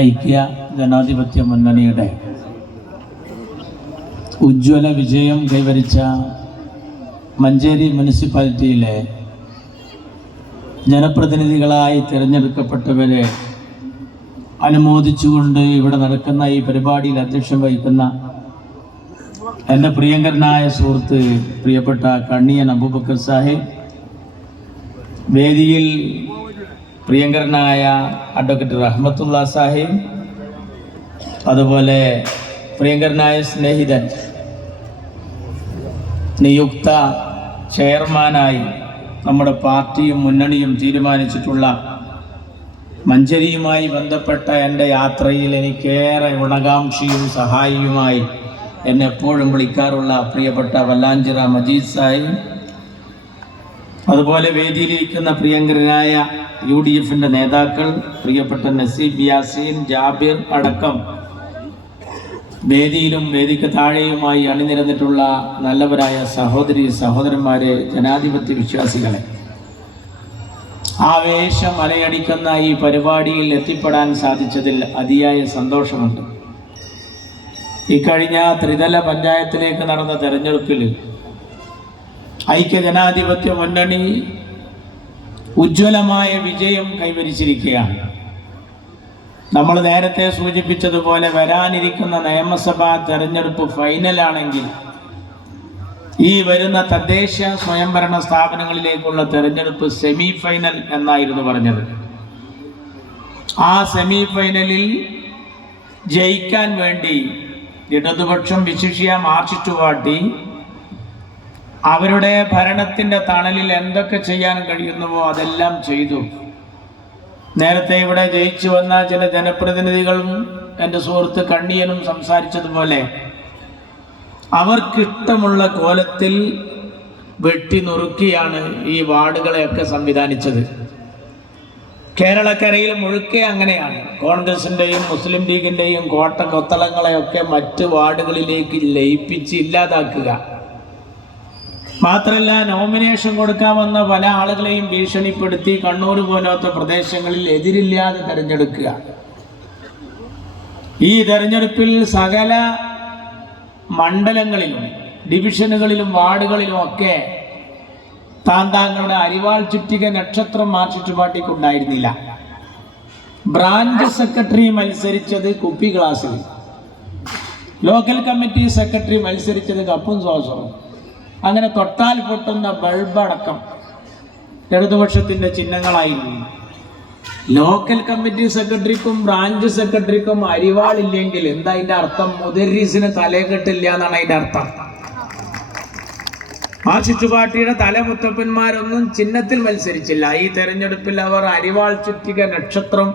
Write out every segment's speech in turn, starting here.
ഐക്യ ജനാധിപത്യ മുന്നണിയുടെ ഉജ്ജ്വല വിജയം കൈവരിച്ച മഞ്ചേരി മുനിസിപ്പാലിറ്റിയിലെ ജനപ്രതിനിധികളായി തിരഞ്ഞെടുക്കപ്പെട്ടവരെ അനുമോദിച്ചുകൊണ്ട് ഇവിടെ നടക്കുന്ന ഈ പരിപാടിയിൽ അധ്യക്ഷം വഹിക്കുന്ന എൻ്റെ പ്രിയങ്കരനായ സുഹൃത്ത് പ്രിയപ്പെട്ട കണ്ണിയൻ അബൂബക്കർ സാഹിബ്, വേദിയിൽ പ്രിയങ്കരനായ അഡ്വക്കേറ്റ് റഹ്മത്തുള്ള സാഹിബ്, അതുപോലെ പ്രിയങ്കരനായ സ്നേഹിതൻ നിയുക്ത ചെയർമാനായി നമ്മുടെ പാർട്ടിയും മുന്നണിയും തീരുമാനിച്ചിട്ടുള്ള മഞ്ചേരിയുമായി ബന്ധപ്പെട്ട എൻ്റെ യാത്രയിൽ എനിക്കേറെ ഗുണകാംക്ഷിയും സഹായിയുമായി എന്നെ എപ്പോഴും വിളിക്കാറുള്ള പ്രിയപ്പെട്ട വല്ലാഞ്ചിറ മജീദ് സാഹിബ്, അതുപോലെ വേദിയിലിരിക്കുന്ന പ്രിയങ്കരനായ UDFൻ്റെ നേതാക്കൾ പ്രിയപ്പെട്ട നസീബ് യാസീൻ, ജാബിർ അടക്കം വേദിയിലും വേദിക്ക് താഴെയുമായി അണിനിരന്നിട്ടുള്ള നല്ലവരായ സഹോദരി സഹോദരന്മാരെ, ജനാധിപത്യ വിശ്വാസികളെ, ആവേശം അലയടിക്കുന്ന ഈ പരിപാടിയിൽ എത്തിപ്പെടാൻ സാധിച്ചതിൽ അതിയായ സന്തോഷമുണ്ട്. ഇക്കഴിഞ്ഞ ത്രിതല പഞ്ചായത്തിലേക്ക് നടന്ന തെരഞ്ഞെടുപ്പിൽ ഐക്യ ജനാധിപത്യ മുന്നണി ഉജ്ജ്വലമായ വിജയം കൈവരിച്ചിരിക്കുകയാണ്. നമ്മൾ നേരത്തെ സൂചിപ്പിച്ചതുപോലെ വരാനിരിക്കുന്ന നിയമസഭാ തെരഞ്ഞെടുപ്പ് ഫൈനലാണെങ്കിൽ ഈ വരുന്ന തദ്ദേശ സ്വയംഭരണ സ്ഥാപനങ്ങളിലേക്കുള്ള തെരഞ്ഞെടുപ്പ് സെമി ഫൈനൽ എന്നായിരുന്നു പറഞ്ഞത്. ആ സെമി ഫൈനലിൽ ജയിക്കാൻ വേണ്ടി ഇടതുപക്ഷം വിശിഷ്യ മാർക്സിസ്റ്റ് പാർട്ടി അവരുടെ ഭരണത്തിൻ്റെ തണലിൽ എന്തൊക്കെ ചെയ്യാൻ കഴിയുന്നുവോ അതെല്ലാം ചെയ്തു. നേരത്തെ ഇവിടെ ജയിച്ചു വന്ന ചില ജനപ്രതിനിധികളും എൻ്റെ സുഹൃത്ത് കണ്ണിയനും സംസാരിച്ചതുപോലെ അവർക്കിഷ്ടമുള്ള കോലത്തിൽ വെട്ടി നുറുക്കിയാണ് ഈ വാർഡുകളെയൊക്കെ സംവിധാനിച്ചത്. കേരളക്കരയിൽ മുഴുക്കെ അങ്ങനെയാണ്. കോൺഗ്രസിൻ്റെയും മുസ്ലിം ലീഗിൻ്റെയും കോട്ടക്കൊത്തളങ്ങളെയൊക്കെ മറ്റ് വാർഡുകളിലേക്ക് ലയിപ്പിച്ച് ഇല്ലാതാക്കുക. മാത്രമല്ല, നോമിനേഷൻ കൊടുക്കാമെന്ന പല ആളുകളെയും ഭീഷണിപ്പെടുത്തി കണ്ണൂർ പോലത്തെ പ്രദേശങ്ങളിൽ എതിരില്ലാതെ തെരഞ്ഞെടുക്കുക. ഈ തെരഞ്ഞെടുപ്പിൽ സകല മണ്ഡലങ്ങളിലും ഡിവിഷനുകളിലും വാർഡുകളിലും ഒക്കെ താങ്കളുടെ അരിവാൾ ചുറ്റിക നക്ഷത്രം മാർക്സിസ്റ്റ് പാർട്ടിക്ക് ഉണ്ടായിരുന്നില്ല. ബ്രാഞ്ച് സെക്രട്ടറി മത്സരിച്ചത് കുപ്പി ഗ്ലാസ്സിൽ, ലോക്കൽ കമ്മിറ്റി സെക്രട്ടറി മത്സരിച്ചത് കപ്പും സോസറും, അങ്ങനെ തൊട്ടാൽ പൊട്ടുന്ന ബൾബടക്കം ഇടതുപക്ഷത്തിൻ്റെ ചിഹ്നങ്ങളായിരുന്നു. ലോക്കൽ കമ്മിറ്റി സെക്രട്ടറിക്കും ബ്രാഞ്ച് സെക്രട്ടറിക്കും അരിവാളില്ലെങ്കിൽ എന്താ അതിൻ്റെ അർത്ഥം? മുദരീസിന് തലകെട്ടില്ല എന്നാണ് അതിൻ്റെ അർത്ഥം. മാർക്സിസ്റ്റ് പാർട്ടിയുടെ തലമുത്തപ്പന്മാരൊന്നും ചിഹ്നത്തിൽ മത്സരിച്ചില്ല. ഈ തെരഞ്ഞെടുപ്പിൽ അവർ അരിവാൾ ചുറ്റിക നക്ഷത്രം,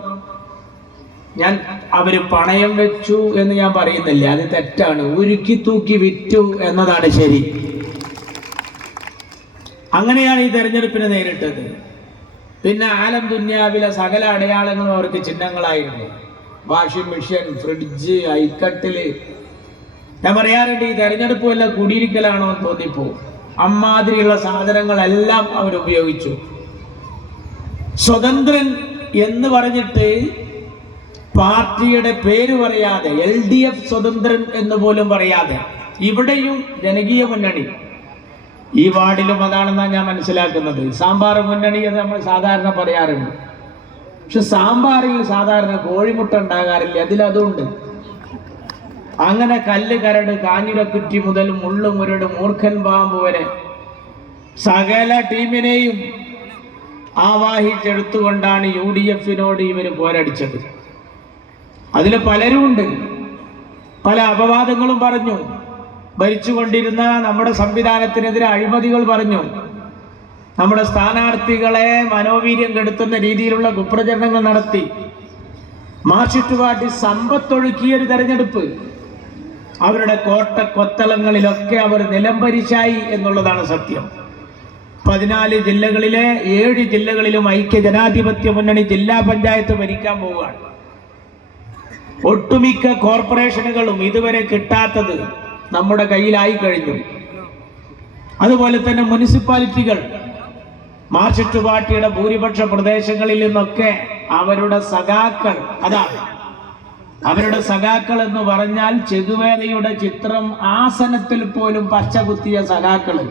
അവര് പണയം വെച്ചു എന്ന് ഞാൻ പറയുന്നില്ല, അത് തെറ്റാണ്. ഉരുക്കി തൂക്കി വിറ്റു എന്നതാണ് ശരി. അങ്ങനെയാണ് ഈ തെരഞ്ഞെടുപ്പിനെ നേരിട്ടത്. പിന്നെ ആലം ദുന്യാവിലെ സകല അടയാളങ്ങളും അവർക്ക് ചിഹ്നങ്ങളായിരുന്നു. വാഷിംഗ് മെഷീൻ, ഫ്രിഡ്ജ്, ഐക്കട്ടില്. ഞാൻ പറയാറുണ്ട്, ഈ തെരഞ്ഞെടുപ്പ് വല്ല കുടിയിരിക്കലാണോ എന്ന് തോന്നിപ്പോവും. അമ്മാതിരിയുള്ള സാധനങ്ങളെല്ലാം അവരുപയോഗിച്ചു. സ്വതന്ത്രൻ എന്ന് പറഞ്ഞിട്ട് പാർട്ടിയുടെ പേര് പറയാതെ, LDF സ്വതന്ത്രൻ എന്ന് പോലും പറയാതെ, ഇവിടെയും ജനകീയ മുന്നണി, ഈ വാർഡിലും അതാണെന്നാണ് ഞാൻ മനസ്സിലാക്കുന്നത്. സാമ്പാർ മുന്നണി എന്ന് നമ്മൾ സാധാരണ പറയാറുണ്ട്. പക്ഷെ സാമ്പാറിൽ സാധാരണ കോഴിമുട്ട ഉണ്ടാകാറില്ല, അതിലതുണ്ട്. അങ്ങനെ കല്ല് കരട്, കാഞ്ഞിരക്കുറ്റി മുതൽ മുള്ളു മുരട്, മൂർഖൻ പാമ്പ് വരെ സകല ടീമിനെയും ആവാഹിച്ചെടുത്തുകൊണ്ടാണ് UDFനോട് ഇവർ പോരടിച്ചത്. അതിൽ പലരും ഉണ്ട്, പല അപവാദങ്ങളും പറഞ്ഞു. ഭരിച്ചുകൊണ്ടിരുന്ന നമ്മുടെ സംവിധാനത്തിനെതിരെ അഴിമതികൾ പറഞ്ഞു. നമ്മുടെ സ്ഥാനാർത്ഥികളെ മനോവീര്യം കെടുത്തുന്ന രീതിയിലുള്ള കുപ്രചരണങ്ങൾ നടത്തി. മാർക്സിസ്റ്റ് പാർട്ടി സമ്പത്തൊഴുക്കിയൊരു തെരഞ്ഞെടുപ്പ്. അവരുടെ കോട്ടക്കൊത്തളങ്ങളിലൊക്കെ അവർ നിലംപരിശായി എന്നുള്ളതാണ് സത്യം. 14 ജില്ലകളിലെ 7 ജില്ലകളിലും ഐക്യ ജനാധിപത്യ മുന്നണി ജില്ലാ പഞ്ചായത്ത് ഭരിക്കാൻ പോവുകയാണ്. ഒട്ടുമിക്ക കോർപ്പറേഷനുകളും ഇതുവരെ കിട്ടാത്തത് നമ്മുടെ കയ്യിലായി കഴിഞ്ഞു. അതുപോലെ തന്നെ മുനിസിപ്പാലിറ്റികൾ മാർക്സിസ്റ്റ് പാർട്ടിയുടെ ഭൂരിപക്ഷ പ്രദേശങ്ങളിൽ നിന്നൊക്കെ അവരുടെ സഖാക്കൾ, അതാണ് അവരുടെ സഖാക്കൾ എന്ന് പറഞ്ഞാൽ ചെഗുവേരയുടെ ചിത്രം ആസനത്തിൽ പോലും പച്ച കുത്തിയ സഖാക്കള്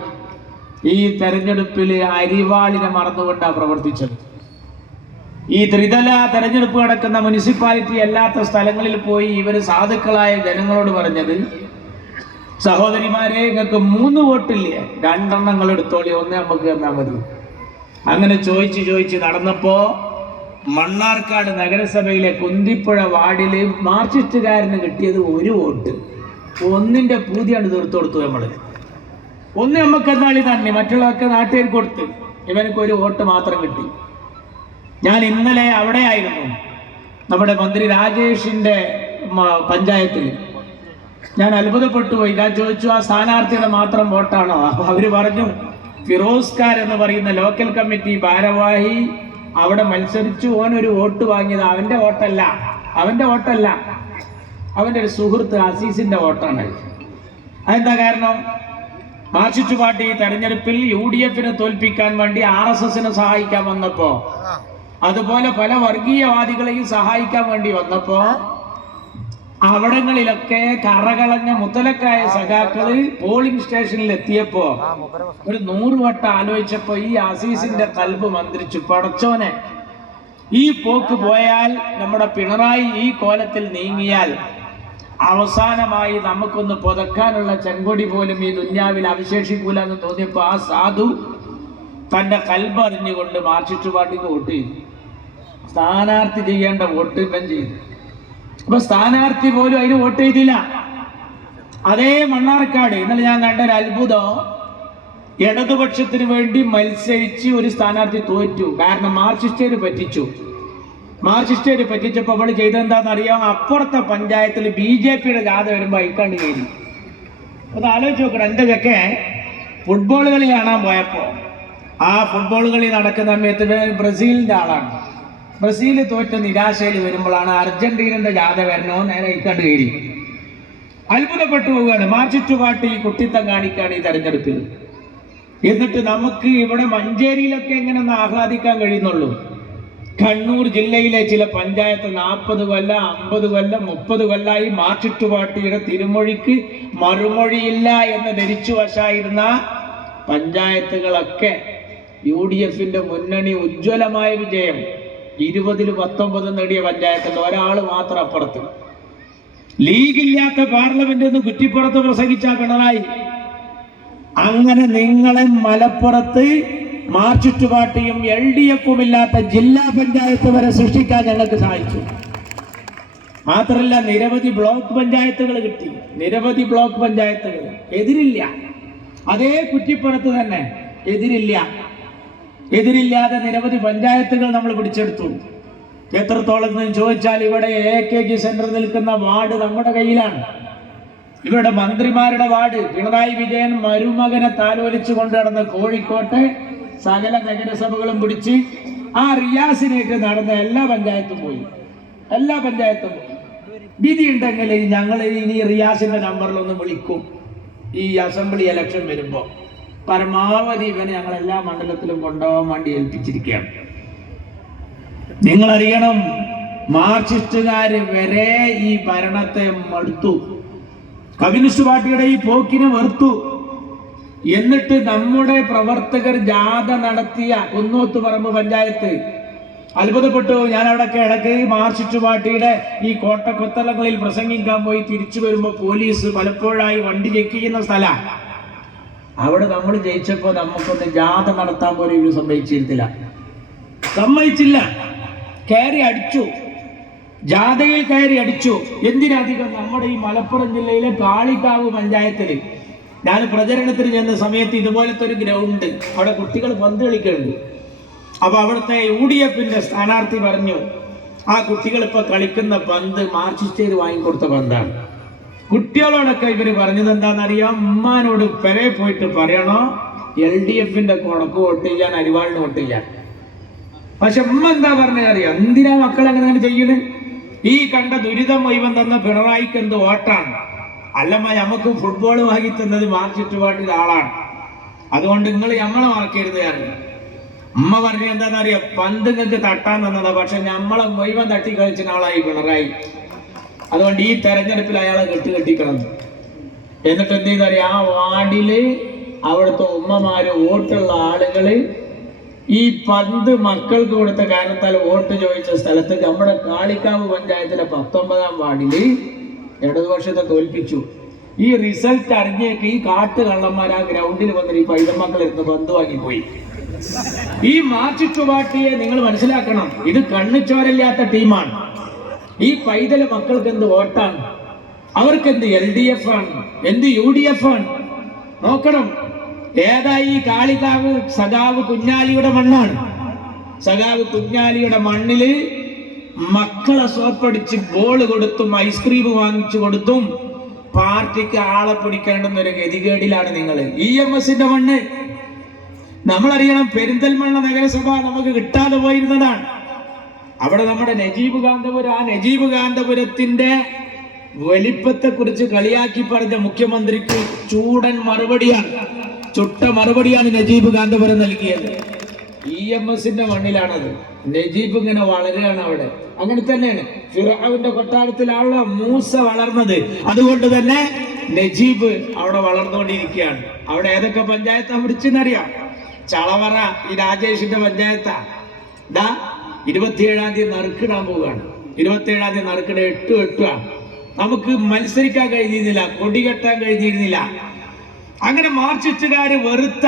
ഈ തെരഞ്ഞെടുപ്പിൽ അരിവാളിനെ മറന്നുകൊണ്ടാണ് പ്രവർത്തിച്ചത്. ഈ ത്രിതല തെരഞ്ഞെടുപ്പ് നടക്കുന്ന മുനിസിപ്പാലിറ്റി അല്ലാത്ത സ്ഥലങ്ങളിൽ പോയി ഇവര് സാധുക്കളായ ജനങ്ങളോട് പറഞ്ഞത്, സഹോദരിമാരെ, നിങ്ങൾക്ക് 3 വോട്ടില്ലേ, 2 എണ്ണങ്ങൾ എടുത്തോളി, 1 നമുക്ക് തന്നാൽ മതി. അങ്ങനെ ചോദിച്ച് നടന്നപ്പോ മണ്ണാർക്കാട് നഗരസഭയിലെ കുന്തിപ്പുഴ വാർഡില് മാർക്സിസ്റ്റുകാരന് കിട്ടിയത് 1 വോട്ട്. 1ന്റെ പൂതിയാണ് തീർത്തു കൊടുത്തു. 1 നമുക്ക് എന്നാളി തന്നെ, മറ്റുള്ളവർക്ക് നാട്ടുകാർക്ക് കൊടുത്ത് ഇവനക്ക് 1 വോട്ട് മാത്രം കിട്ടി. ഞാൻ ഇന്നലെ അവിടെ ആയിരുന്നു, നമ്മുടെ മന്ത്രി രാജേഷിന്റെ പഞ്ചായത്തിൽ. ഞാൻ അത്ഭുതപ്പെട്ടു പോയി. ഞാൻ ചോദിച്ചു, ആ സ്ഥാനാർത്ഥിയുടെ മാത്രം വോട്ടാണോ? അവര് പറഞ്ഞു, ഫിറോസ് ഖാൻ എന്ന് പറയുന്ന ലോക്കൽ കമ്മിറ്റി ഭാരവാഹി അവിടെ മത്സരിച്ചു, ഓനൊരു വോട്ട് വാങ്ങിയത് അവന്റെ വോട്ടല്ല, അവന്റെ ഒരു സുഹൃത്ത് അസീസിന്റെ വോട്ടാണ്. അതെന്താ കാരണം? മാർക്സിസ്റ്റ് പാർട്ടി തെരഞ്ഞെടുപ്പിൽ UDF-നെ തോൽപ്പിക്കാൻ വേണ്ടി RSS-നെ സഹായിക്കാൻ വന്നപ്പോ, അതുപോലെ പല വർഗീയവാദികളെയും സഹായിക്കാൻ വേണ്ടി വന്നപ്പോ, അവിടങ്ങളിലൊക്കെ കറകളഞ്ഞ മുത്തലക്കായ സഖാക്കള് പോളിംഗ് സ്റ്റേഷനിൽ എത്തിയപ്പോ ഒരു 100 വട്ടം ആലോചിച്ചപ്പോ ഈ അസീസിന്റെ കൽബ് മന്ത്രിച്ചു, പടച്ചോനെ, ഈ പോക്ക് പോയാൽ, നമ്മുടെ പിണറായി ഈ കോലത്തിൽ നീങ്ങിയാൽ അവസാനമായി നമുക്കൊന്ന് പുതക്കാനുള്ള ചെങ്കൊടി പോലും ഈ ദുന്യാവിൽ അവശേഷിക്കൂല എന്ന് തോന്നിയപ്പോ ആ സാധു തന്റെ കൽബ് അറിഞ്ഞുകൊണ്ട് മാർക്സിസ്റ്റ് പാർട്ടിക്ക് വോട്ട് ചെയ്തു. സ്ഥാനാർത്ഥി ചെയ്യേണ്ട വോട്ട് ഇവൻ ചെയ്തു. അപ്പൊ സ്ഥാനാർത്ഥി പോലും അതിന് വോട്ട് ചെയ്തില്ല. അതേ മണ്ണാർക്കാട് ഇന്നലെ ഞാൻ കണ്ട ഒരു അത്ഭുതം, ഇടതുപക്ഷത്തിന് വേണ്ടി മത്സരിച്ച് ഒരു സ്ഥാനാർത്ഥി തോറ്റു. കാരണം മാർക്സിസ്റ്റുകാര് പറ്റിച്ചപ്പോ അവള് ചെയ്തെന്താണെന്നറിയാം? അപ്പുറത്തെ പഞ്ചായത്തിൽ BJP-യുടെ ജാഥ വരുമ്പോ അയക്കാണ്ട് കയറി. അത് ആലോചിച്ച് നോക്കണം. എൻ്റെ ചെക്കെ ഫുട്ബോൾ കളി കാണാൻ പോയപ്പോ, ആ ഫുട്ബോൾ കളി നടക്കുന്ന സമയത്ത് ബ്രസീലിന്റെ ആളാണ്. ബ്രസീൽ തോറ്റ നിരാശയിൽ വരുമ്പോഴാണ് അർജന്റീനന്റെ ജാഥ വരണോ, നേരെ ഇക്കണ്ട് കയറി. അത്ഭുതപ്പെട്ടു പോവുകയാണ്. മാർക്സിസ്റ്റ് പാർട്ടി കുട്ടിത്തം കാണിക്കുകയാണ് ഈ തെരഞ്ഞെടുപ്പിൽ. എന്നിട്ട് നമുക്ക് ഇവിടെ മഞ്ചേരിയിലൊക്കെ എങ്ങനെ ഒന്ന് ആഹ്ലാദിക്കാൻ കഴിയുന്നുള്ളൂ. കണ്ണൂർ ജില്ലയിലെ ചില പഞ്ചായത്ത് 40 കൊല്ലം, 50 കൊല്ലം, 30 കൊല്ലമായി മാർക്സിസ്റ്റ് പാർട്ടിയുടെ തിരുമൊഴിക്ക് മറുമൊഴിയില്ല എന്ന് ധരിച്ചു വശായിരുന്ന പഞ്ചായത്തുകളൊക്കെ UDF-ന്റെ മുന്നണി ഉജ്ജ്വലമായ വിജയം 20-ൽ 19 നേടിയ പഞ്ചായത്തുണ്ട്. ഒരാൾ മാത്രം അപ്പുറത്ത്. ലീഗില്ലാത്ത പാർലമെന്റ് എന്ന് കുറ്റിപ്പുറത്ത് പ്രസംഗിച്ച പിണറായി. അങ്ങനെ നിങ്ങളെ മലപ്പുറത്ത് മാർക്സിസ്റ്റ് പാർട്ടിയും LDF-ഉം ഇല്ലാത്ത ജില്ലാ പഞ്ചായത്ത് വരെ സൃഷ്ടിക്കാൻ ഞങ്ങൾക്ക് സാധിച്ചു. മാത്രമല്ല, നിരവധി ബ്ലോക്ക് പഞ്ചായത്തുകൾ കിട്ടി. എതിരില്ല. അതേ കുറ്റിപ്പുറത്ത് തന്നെ എതിരില്ലാതെ നിരവധി പഞ്ചായത്തുകൾ നമ്മൾ പിടിച്ചെടുത്തു. എത്രത്തോളം എന്ന് ചോദിച്ചാൽ, ഇവിടെ AKG സെന്റർ നിൽക്കുന്ന വാർഡ് നമ്മുടെ കയ്യിലാണ്. ഇവരുടെ മന്ത്രിമാരുടെ വാർഡ്. പിണറായി വിജയൻ മരുമകനെ താലോലിച്ചു കൊണ്ട് നടന്ന കോഴിക്കോട്ടെ സകല നഗരസഭകളും പിടിച്ച് ആ റിയാസിനേറ്റ് നടന്ന എല്ലാ പഞ്ചായത്തും പോയി. വിധി ഉണ്ടെങ്കിൽ ഞങ്ങൾ ഇനി റിയാസിന്റെ നമ്പറിലൊന്ന് വിളിക്കും. ഈ അസംബ്ലി ഇലക്ഷൻ വരുമ്പോ പരമാവധി ഇവനെ ഞങ്ങൾ എല്ലാ മണ്ഡലത്തിലും കൊണ്ടുപോകാൻ വേണ്ടി ഏൽപ്പിച്ചിരിക്കുകയാണ്. നിങ്ങളറിയണം, മാർക്സിസ്റ്റുകാര് വരെ ഈ ഭരണത്തെ മടുത്തു. കമ്മ്യൂണിസ്റ്റ് പാർട്ടിയുടെ ഈ പോക്കിനെ വെറുത്തു. എന്നിട്ട് നമ്മുടെ പ്രവർത്തകർ ജാഥ നടത്തിയ കുന്നോത്തുപറമ്പ് പഞ്ചായത്ത്, അത്ഭുതപ്പെട്ടു. ഞാൻ അവിടെയൊക്കെ ഇടയ്ക്ക് മാർക്സിസ്റ്റ് പാർട്ടിയുടെ ഈ കോട്ടക്കൊത്തളങ്ങളിൽ പ്രസംഗിക്കാൻ പോയി തിരിച്ചു വരുമ്പോൾ പോലീസ് പലപ്പോഴായി വണ്ടി ചെക്ക് ചെയ്യുന്ന സ്ഥലമാണ്. അവിടെ നമ്മൾ ജയിച്ചപ്പോൾ നമുക്കൊന്ന് ജാഥ നടത്താൻ പോലും ഇവർ സമ്മതിച്ചില്ല. കയറി അടിച്ചു, ജാഥയിൽ കയറി അടിച്ചു. എന്തിനധികം നമ്മുടെ ഈ മലപ്പുറം ജില്ലയിലെ കാളികാവ് പഞ്ചായത്തിൽ ഞാൻ പ്രചരണത്തിന് ചെന്ന സമയത്ത് ഇതുപോലത്തെ ഒരു ഗ്രൗണ്ട്, അവിടെ കുട്ടികൾ പന്ത് കളിക്കുന്നുണ്ട്. അപ്പൊ അവിടുത്തെ UDF-ന്റെ സ്ഥാനാർത്ഥി പറഞ്ഞു, ആ കുട്ടികൾ ഇപ്പൊ കളിക്കുന്ന പന്ത് മാർക്സിസ്റ്റുകാർ വാങ്ങിക്കൊടുത്ത പന്താണ്. കുട്ടികളോടൊക്കെ ഇവര് പറഞ്ഞത് എന്താണെന്നറിയാം? ഉമ്മാനോട് പെരെ പോയിട്ട് പറയണോ LDF-ന്റെ കൊടക്ക് വോട്ട് ചെയ്യാൻ, അരിവാളിന് വോട്ട് ചെയ്യാൻ. പക്ഷെ ഉമ്മ എന്താ പറഞ്ഞറിയാം? എന്തിനാ മക്കൾ അങ്ങനെ ചെയ്യുന്നത്? ഈ കണ്ട ദുരിതം മുഴുവൻ തന്ന പിണറായിക്ക് എന്ത് വോട്ടാണ്? അല്ലമ്മ, നമുക്ക് ഫുട്ബോൾ വാങ്ങി തന്നത് മാർക്സിസ്റ്റ് പാർട്ടിയുടെ ആളാണ്, അതുകൊണ്ട് നിങ്ങൾ നമ്മളെ മറക്കരുത്. ഉമ്മ പറഞ്ഞ എന്താണെന്നറിയാം? പന്ത് നിങ്ങൾക്ക് തട്ടാൻ തന്നതാ, പക്ഷെ നമ്മളെ മുഴുവൻ തട്ടി കളിച്ച ആളായി പിണറായി. അതുകൊണ്ട് ഈ തെരഞ്ഞെടുപ്പിൽ അയാളെ കെട്ടിക്കണം. എന്നിട്ട് എന്ത് ചെയ്തറിയാം, ആ വാർഡില് അവിടുത്തെ ഉമ്മമാര് വോട്ടുള്ള ആളുകള് ഈ 10 മക്കൾക്ക് കൊടുത്ത കാരണത്താൽ വോട്ട് ചോദിച്ച സ്ഥലത്ത് നമ്മുടെ കാളിക്കാവ് പഞ്ചായത്തിലെ 19-ാം വാർഡില് ഇടതുപക്ഷത്തെ തോൽപ്പിച്ചു. ഈ റിസൾട്ട് അറിഞ്ഞേക്ക് ഈ കാട്ടുകള്ളന്മാർ ആ ഗ്രൗണ്ടിൽ വന്നിട്ട് ഈ പൈതമക്കൾ ഇരുന്ന് പന്ത് വാങ്ങിപ്പോയി. ഈ മാർക്സിസ്റ്റ് പാർട്ടിയെ നിങ്ങൾ മനസ്സിലാക്കണം, ഇത് കണ്ണുചോരല്ലാത്ത ടീമാണ്. ഈ പൈതൽ മക്കൾക്ക് എന്ത് വോട്ടാണ്, അവർക്ക് എന്ത് LDF ആണ്, എന്ത് UDF ആണ് നോക്കണം. ഏതായി കാളികാവ് സഖാവ് കുഞ്ഞാലിയുടെ മണ്ണാണ്. സഖാവ് കുഞ്ഞാലിയുടെ മണ്ണില് മക്കളെ സോപ്പടിച്ച് ബോൾ കൊടുത്തും ഐസ്ക്രീം വാങ്ങിച്ചു കൊടുത്തും പാർട്ടിക്ക് ആളെ പിടിക്കേണ്ടുന്ന ഒരു ഗതികേടിലാണ് നിങ്ങൾ. EMSന്റെ മണ്ണ് നമ്മളറിയണം. പെരിന്തൽമണ്ണ നഗരസഭ നമുക്ക് കിട്ടാതെ പോയിരുന്നതാണ്. അവിടെ നമ്മുടെ നജീബ് കാന്തപുരം, ആ നജീബ് കാന്തപുരത്തിന്റെ വലിപ്പത്തെ കുറിച്ച് കളിയാക്കി പറഞ്ഞ മുഖ്യമന്ത്രിക്ക് ചൂടൻ മറുപടിയാണ്, ചുട്ട മറുപടിയാണ് നജീബ് കാന്തപുരം നൽകിയത്. EMSന്റെ മണ്ണിലാണത്. നജീബ് ഇങ്ങനെ വളരുകയാണ് അവിടെ. അങ്ങനെ തന്നെയാണ് ഫിറഔന്റെ കൊട്ടാരത്തിലാണല്ലോ മൂസ വളർന്നത്. അതുകൊണ്ട് തന്നെ നജീബ് അവിടെ വളർന്നുകൊണ്ടിരിക്കുകയാണ്. അവിടെ ഏതൊക്കെ പഞ്ചായത്താ പിടിച്ചെന്നറിയാം? ചളവറ ഈ രാജേഷിന്റെ പഞ്ചായത്താ. 27-ാം തീയതി നറുക്കിടാൻ പോവുകയാണ്. 27-ാം തീയതി നറുക്കിട 8 നമുക്ക് മത്സരിക്കാൻ കഴിഞ്ഞിരുന്നില്ല, കൊടികെട്ടാൻ കഴിഞ്ഞിരുന്നില്ല. അങ്ങനെ മാർക്സിസ്റ്റുകാര് വെറുത്ത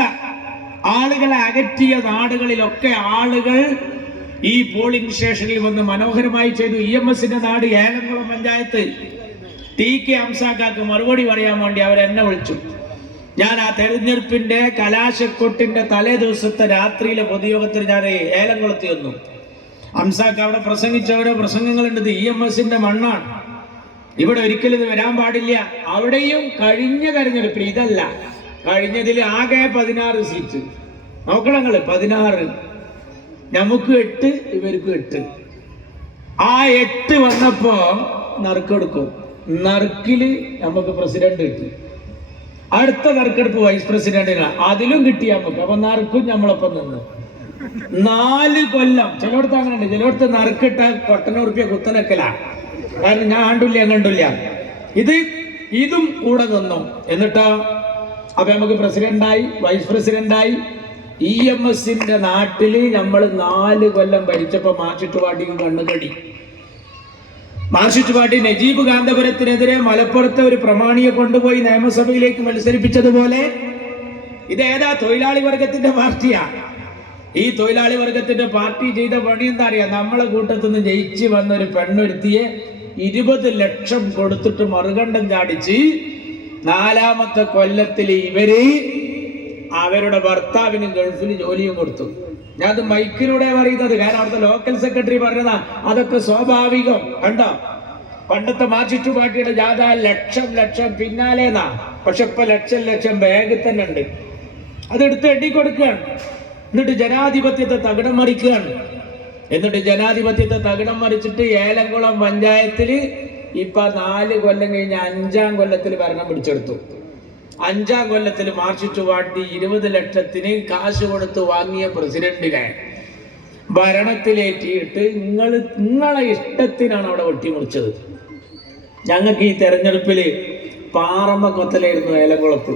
ആളുകളെ അകറ്റിയ നാടുകളിലൊക്കെ ആളുകൾ ഈ പോളിംഗ് സ്റ്റേഷനിൽ വന്ന് മനോഹരമായി ചെയ്തു. EMSന്റെ നാട് ഏലംകുളം പഞ്ചായത്ത് TK ഹംസാക്കാക്ക് മറുപടി പറയാൻ വേണ്ടി അവരെന്നെ വിളിച്ചു. ഞാൻ ആ തെരഞ്ഞെടുപ്പിന്റെ കലാശക്കൊട്ടിന്റെ തലേ ദിവസത്തെ രാത്രിയിലെ പൊതുയോഗത്തിൽ ഞാൻ ഏലംകുളത്ത് വന്നു. ഹംസാക്ക് അവിടെ പ്രസംഗിച്ചവരുടെ പ്രസംഗങ്ങളുണ്ട്. EMSന്റെ മണ്ണാണ്, ഇവിടെ ഒരിക്കലും ഇത് വരാൻ പാടില്ല. അവിടെയും കഴിഞ്ഞ തെരഞ്ഞെടുപ്പിൽ ഇതല്ല, കഴിഞ്ഞതിൽ ആകെ 16 സീറ്റ് നോക്കണങ്ങള്. 16, നമുക്ക് 8, ഇവർക്ക് 8. ആ 8 വന്നപ്പോ നറുക്കെടുക്കും. നറുക്കില് നമുക്ക് പ്രസിഡന്റ് കിട്ടി. അടുത്ത നറുക്കെടുപ്പ് വൈസ് പ്രസിഡന്റിനാണ്, അതിലും കിട്ടി നമുക്ക്. അപ്പൊ നറുക്കും നമ്മളൊപ്പം നിന്ന് 4 കൊല്ലം. ചിലയിടത്ത് അങ്ങനെ ഉണ്ട്, ചിലയിടത്ത് നറുക്കിട്ട ₹1,000 കുത്തനക്കലാണ്. കാരണം ഞാൻ കണ്ടില്ല. ഇതും കൂടെ നിന്നു. എന്നിട്ടോ അപ്പൊ നമുക്ക് പ്രസിഡന്റായി, വൈസ് പ്രസിഡന്റായി. EMSന്റെ നാട്ടില് നമ്മൾ 4 കൊല്ലം ഭരിച്ചപ്പോ മാർക്സിസ്റ്റ് പാർട്ടിക്ക് കണ്ണുകടി. മാർക്സിസ്റ്റ് പാർട്ടി നജീബ് കാന്തപുരത്തിനെതിരെ മലപ്പുറത്തെ ഒരു പ്രമാണിയെ കൊണ്ടുപോയി നിയമസഭയിലേക്ക് മത്സരിപ്പിച്ചതുപോലെ ഇതേതാ തൊഴിലാളി വർഗത്തിന്റെ പാർട്ടിയാ. ഈ തൊഴിലാളി വർഗത്തിന്റെ പാർട്ടി ചെയ്ത പണി എന്താ അറിയാ? നമ്മളെ കൂട്ടത്തിൽ നിന്ന് ജയിച്ച് വന്ന ഒരു പെണ്ണൊരുത്തിയെ 20 ലക്ഷം കൊടുത്തിട്ട് മറുകണ്ഠം ചാടിച്ച് 4ാമത്തെ കൊല്ലത്തിൽ ഇവര് അവരുടെ ഭർത്താവിന് ഗൾഫിൽ ജോലിയും കൊടുത്തു. ഞാൻ അത് മൈക്കിലൂടെ പറയുന്നത്, കാരണം അവിടുത്തെ ലോക്കൽ സെക്രട്ടറി പറഞ്ഞതാ. അതൊക്കെ സ്വാഭാവികം. കണ്ടോ, പണ്ടത്തെ മാർക്സിസ്റ്റ് പാർട്ടിയുടെ ജാഥ ലക്ഷം പിന്നാലേന്നാ. പക്ഷെ ഇപ്പൊ ലക്ഷം ബാഗിൽ തന്നെ ഉണ്ട്. അതെടുത്ത് എണ്ണി കൊടുക്കുകയാണ്. എന്നിട്ട് ജനാധിപത്യത്തെ തകിടം മറിക്കുകയാണ്. എന്നിട്ട് ജനാധിപത്യത്തെ തകിടം മറിച്ചിട്ട് ഏലംകുളം പഞ്ചായത്തിൽ ഇപ്പൊ 4 കൊല്ലം കഴിഞ്ഞ് 5-ാം കൊല്ലത്തിൽ ഭരണം പിടിച്ചെടുത്തു. 5-ാം കൊല്ലത്തിൽ മാർക്സിസ്റ്റ് പാർട്ടി 20 ലക്ഷത്തിന് കാശ് കൊടുത്ത് വാങ്ങിയ പ്രസിഡന്റിനെ ഭരണത്തിലേറ്റിയിട്ട് നിങ്ങളെ ഇഷ്ടത്തിനാണ് അവിടെ വെട്ടിമുറിച്ചത്. ഞങ്ങൾക്ക് ഈ തെരഞ്ഞെടുപ്പിൽ പാറമ്മ കൊത്തലായിരുന്നു ഏലംകുളത്ത്.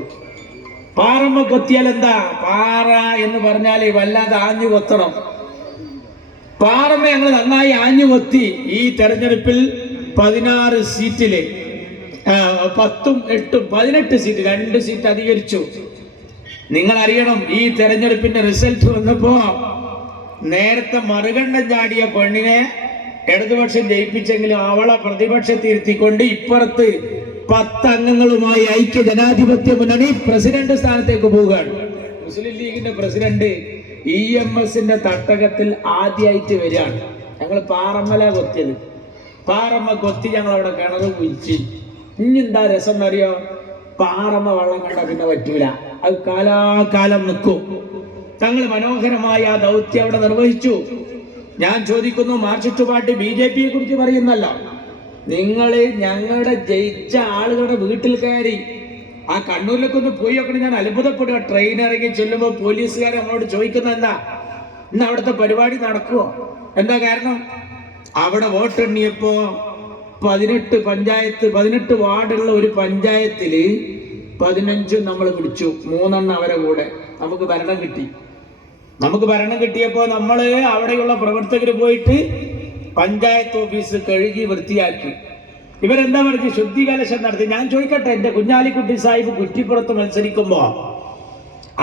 പാറമ്മ കൊത്തിയാൽ എന്താ? പാറ എന്ന് പറഞ്ഞാൽ വല്ലാതെ ആഞ്ഞു കൊത്തണം. പാറമ്മ ഞങ്ങൾ നന്നായി ആഞ്ഞു കൊത്തി. ഈ തെരഞ്ഞെടുപ്പിൽ 16 സീറ്റില് 10ഉം 8ഉം 18 സീറ്റ്, 2 സീറ്റ് അധികരിച്ചു. നിങ്ങൾ അറിയണം, ഈ തെരഞ്ഞെടുപ്പിന്റെ റിസൾട്ട് വന്നപ്പോ നേരത്തെ മറുകണ്ഠം ചാടിയ പെണ്ണിനെ ഇടതുപക്ഷം ജയിപ്പിച്ചെങ്കിലും അവളെ പ്രതിപക്ഷത്തിരുത്തിക്കൊണ്ട് ഇപ്പുറത്ത് 10 അംഗങ്ങളുമായി ഐക്യ ജനാധിപത്യ മുന്നണി പ്രസിഡന്റ് സ്ഥാനത്തേക്ക് പോവുകയാണ്. മുസ്ലിം ലീഗിന്റെ പ്രസിഡന്റ് EMSന്റെ തട്ടകത്തിൽ ആദ്യമായിട്ട് വരികയാണ്. ഞങ്ങൾ പാറമ്മല കൊത്തിയത്. പാറമ്മ കൊത്തി ഞങ്ങൾ അവിടെ കിണറ് കുഴിച്ച്. ഇനി എന്താ രസം എന്നറിയോ? പാറമ്മ വെള്ളം കണ്ട പിന്നെ പറ്റൂല, അത് കാലാകാലം നിൽക്കും. തങ്ങൾ മനോഹരമായ ആ ദൗത്യം അവിടെ നിർവഹിച്ചു. ഞാൻ ചോദിക്കുന്നു, മാർക്സിസ്റ്റ് പാർട്ടി BJPയെ കുറിച്ച് പറയുന്നല്ലോ. നിങ്ങള് ഞങ്ങളുടെ ജയിച്ച ആളുകളുടെ വീട്ടിൽ കയറി ആ കണ്ണൂരിലൊക്കെ ഒന്ന് പോയി നോക്കണം. ഞാൻ അത്ഭുതപ്പെടുക. ട്രെയിൻ ഇറങ്ങി ചെല്ലുമ്പോൾ പോലീസുകാർ നമ്മളോട് ചോദിക്കുന്ന എന്താ, ഇന്ന് അവിടുത്തെ പരിപാടി നടക്കുവോ? എന്താ കാരണം? അവിടെ വോട്ടെണ്ണിയപ്പോ 18 വാർഡുള്ള ഒരു പഞ്ചായത്തിൽ 15 നമ്മൾ പിടിച്ചു, 3 അവരെ കൂടെ നമുക്ക് ഭരണം കിട്ടി. നമുക്ക് ഭരണം കിട്ടിയപ്പോൾ നമ്മൾ അവിടെയുള്ള പ്രവർത്തകർ പോയിട്ട് പഞ്ചായത്ത് ഓഫീസ് കഴുകി വൃത്തിയാക്കി. ഇവരെന്താ പറഞ്ഞ് ശുദ്ധികലശം നടത്തി. ഞാൻ ചോദിക്കട്ടെ, എൻ്റെ കുഞ്ഞാലിക്കുട്ടി സാഹിബ് കുറ്റിപ്പുറത്ത് മത്സരിക്കുമ്പോ